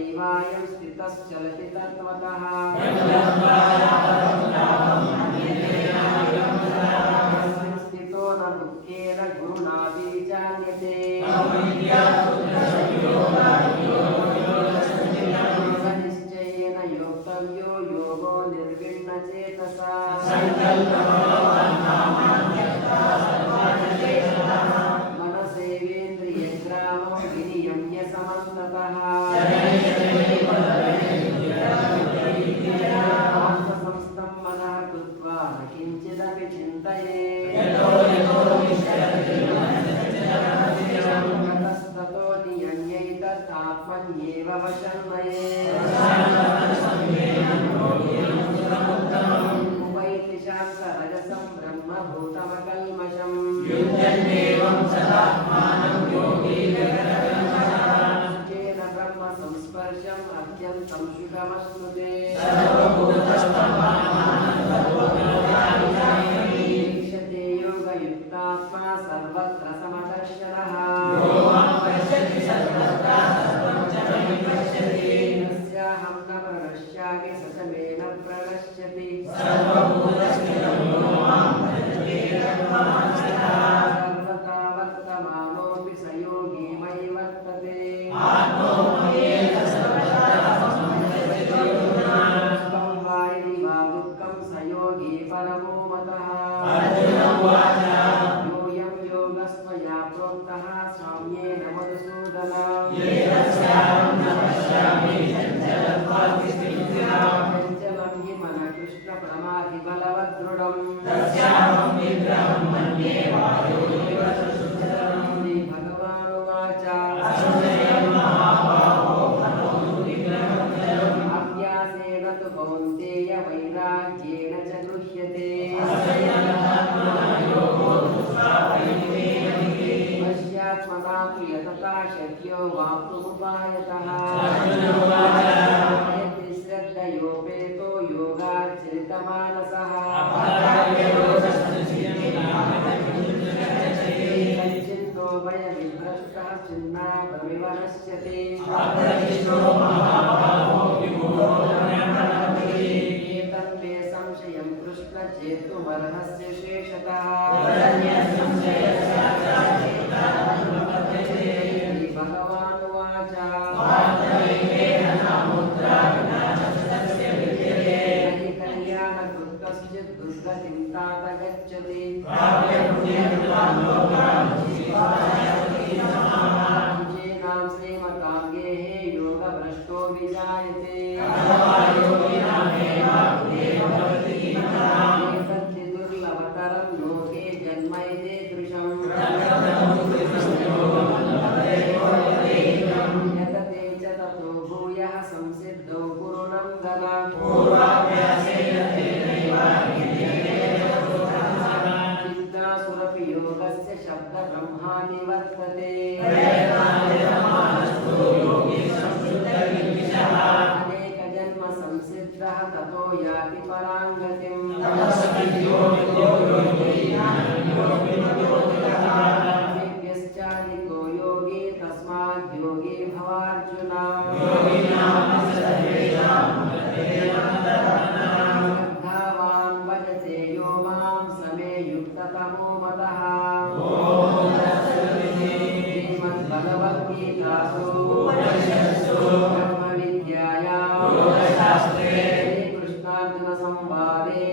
दैवायं स्थितश्चलति तत्त्वतः स्थितो न दुःखेन गुरुणापि चान्यते निश्चयेन योक्तव्यो योगो निर्विण्णचेतसा मनसेवेन्द्रियग्रामो विनियम्य समन्ततः आत्मसंस्थं मनः कृत्वा न किञ्चिदपि चिन्तयेत् ततस्ततो नियम्यैतदात्मन्येव वशं उपैति शान्तरजसं ब्रह्मभूतमकल्मषम् सुखेन ब्रह्म संस्पर्शम् अत्यन्तं सुखमश्नुते ईक्षते योगयुक्तात्मा सर्वत्र समदर्शनः यस्याहं न प्रणश्यामि स च मे न प्रणश्यति सर्वथा वर्तमानोऽपि स योगी मयि वर्तते सुखं वा यदि वा दुःखं स योगी परमो मतः योऽयं योगस्त्वया प्रोक्तः साम्येन मधुसूदन चञ्चलं हि मनः कृष्णप्रमाधिबलवदृढम् श्रीभगवानुवाच अभ्यासेन तु कौन्तेय वैराग्येण च गृह्यते पश्यात्मना तु यतता शक्यो वाप्तुमुपायतः यदि श्रद्धयोपेतो योगाचरितमानसः कच्चिन्नो भयविभ्रष्टः छिन्नाभमिव नश्यते एतन्मे संशयं कृष्ण चेतुमर्हस्य शेषतः श्रीभगवानुवाच यदि कल्याणकृतश्चित् दुर्गतिं तात गच्छति विजयनां श्रीमतां गेहे योगभ्रष्टो विजायते एतद्धि दुर्लभतरं लोके जन्मैदेदृशम् यतते च ततो भूयः संसिद्धौ गुरुनन्दन चिन्तासुरपि योगस्य शब्दब्रह्माणि वर्तते अनेकजन्म संसिद्धः ततो याति पराङ्गतिम् अनेभ्यश्चाधिको योगी तस्माद् योगी भवार्जुन श्रद्धावान् भजते यो मां स मे युक्ततमो मतः श्रीमद्भगवद्गीतासु ब्रह्मविद्यायां श्रीकृष्णार्जुनसंवादे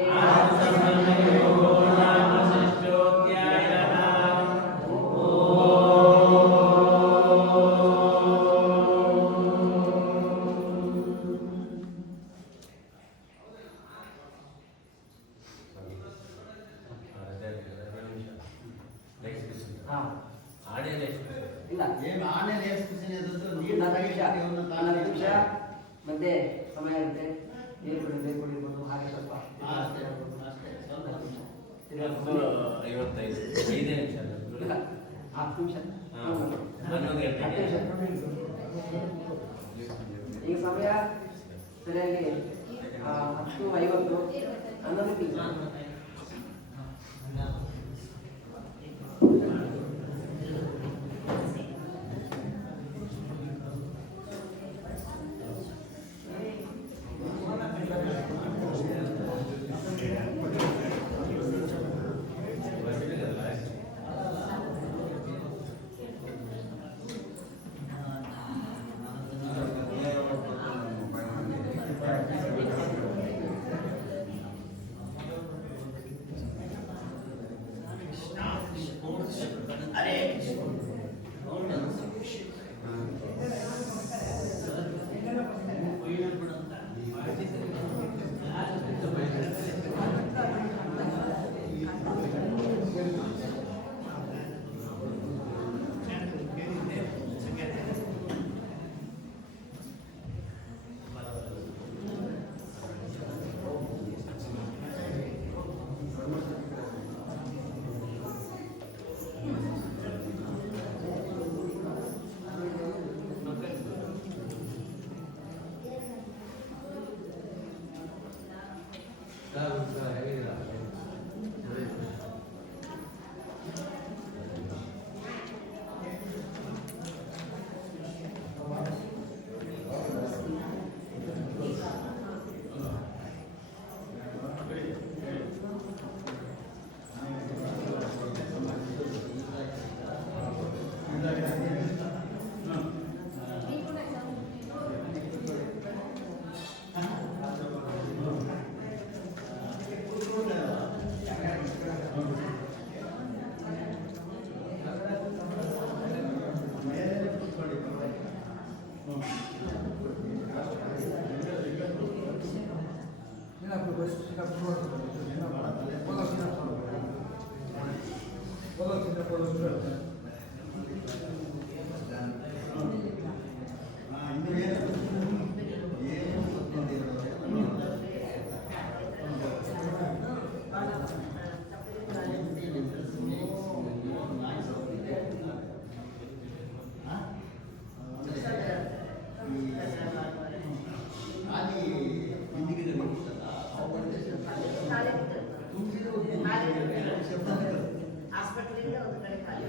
ಇಲ್ಲ ನಿಮಿಷ ಮಧ್ಯೆ ಸಮಯ ಇರುತ್ತೆ ನೀರು ಕುಡಿಬೋದು ಹಾಗೆ ಸ್ವಲ್ಪ 10 ನಿಮಿಷ ಈಗ ಸಮಯ ಸರಿಯಾಗಿ 10:50 11 Gracias. ಹಾಸ್ಪಿಟಲಿಂದ ಒಂದು ಕಡೆ ಖಾಲಿ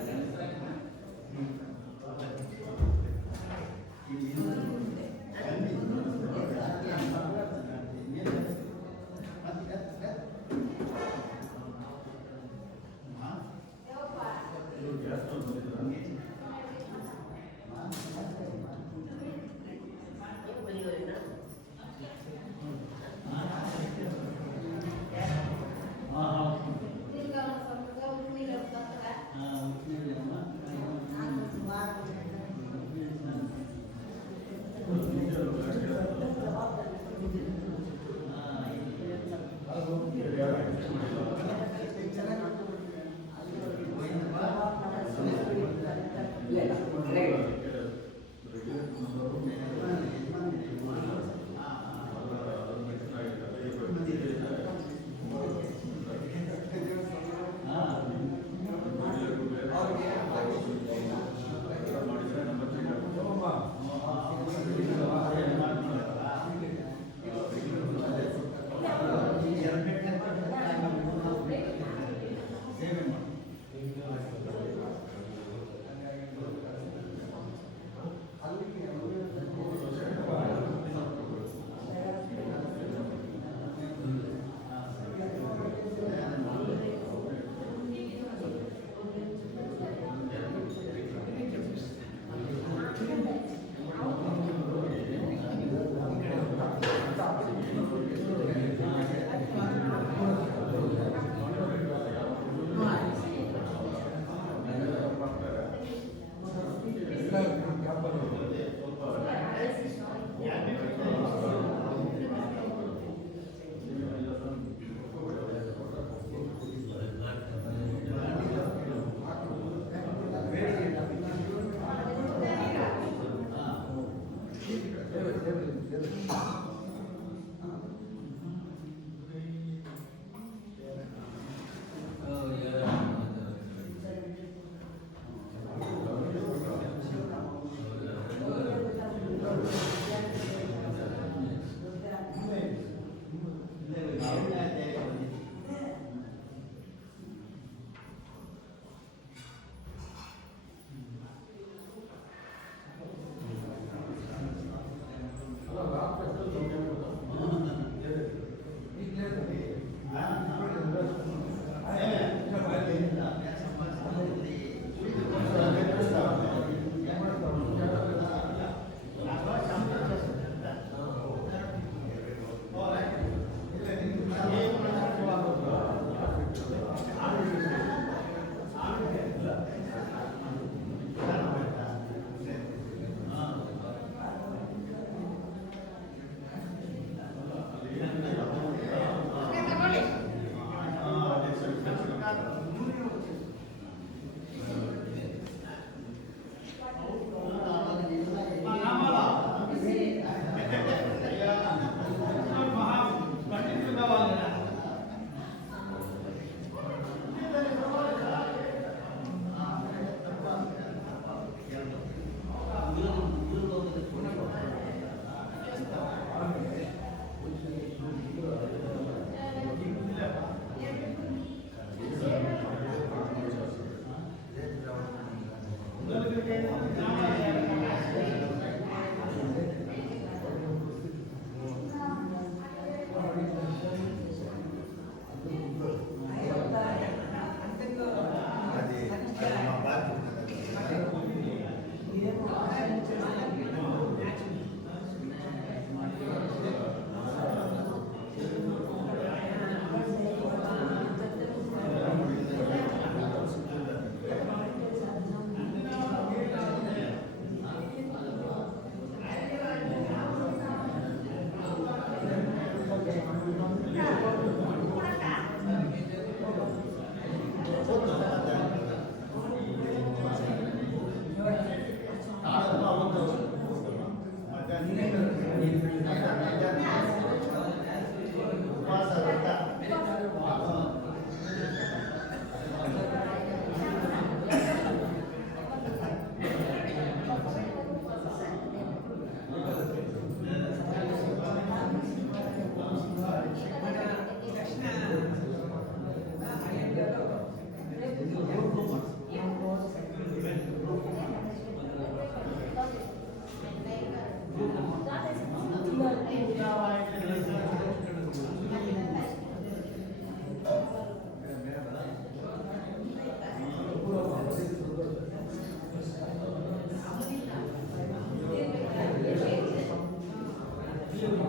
ಶಿವ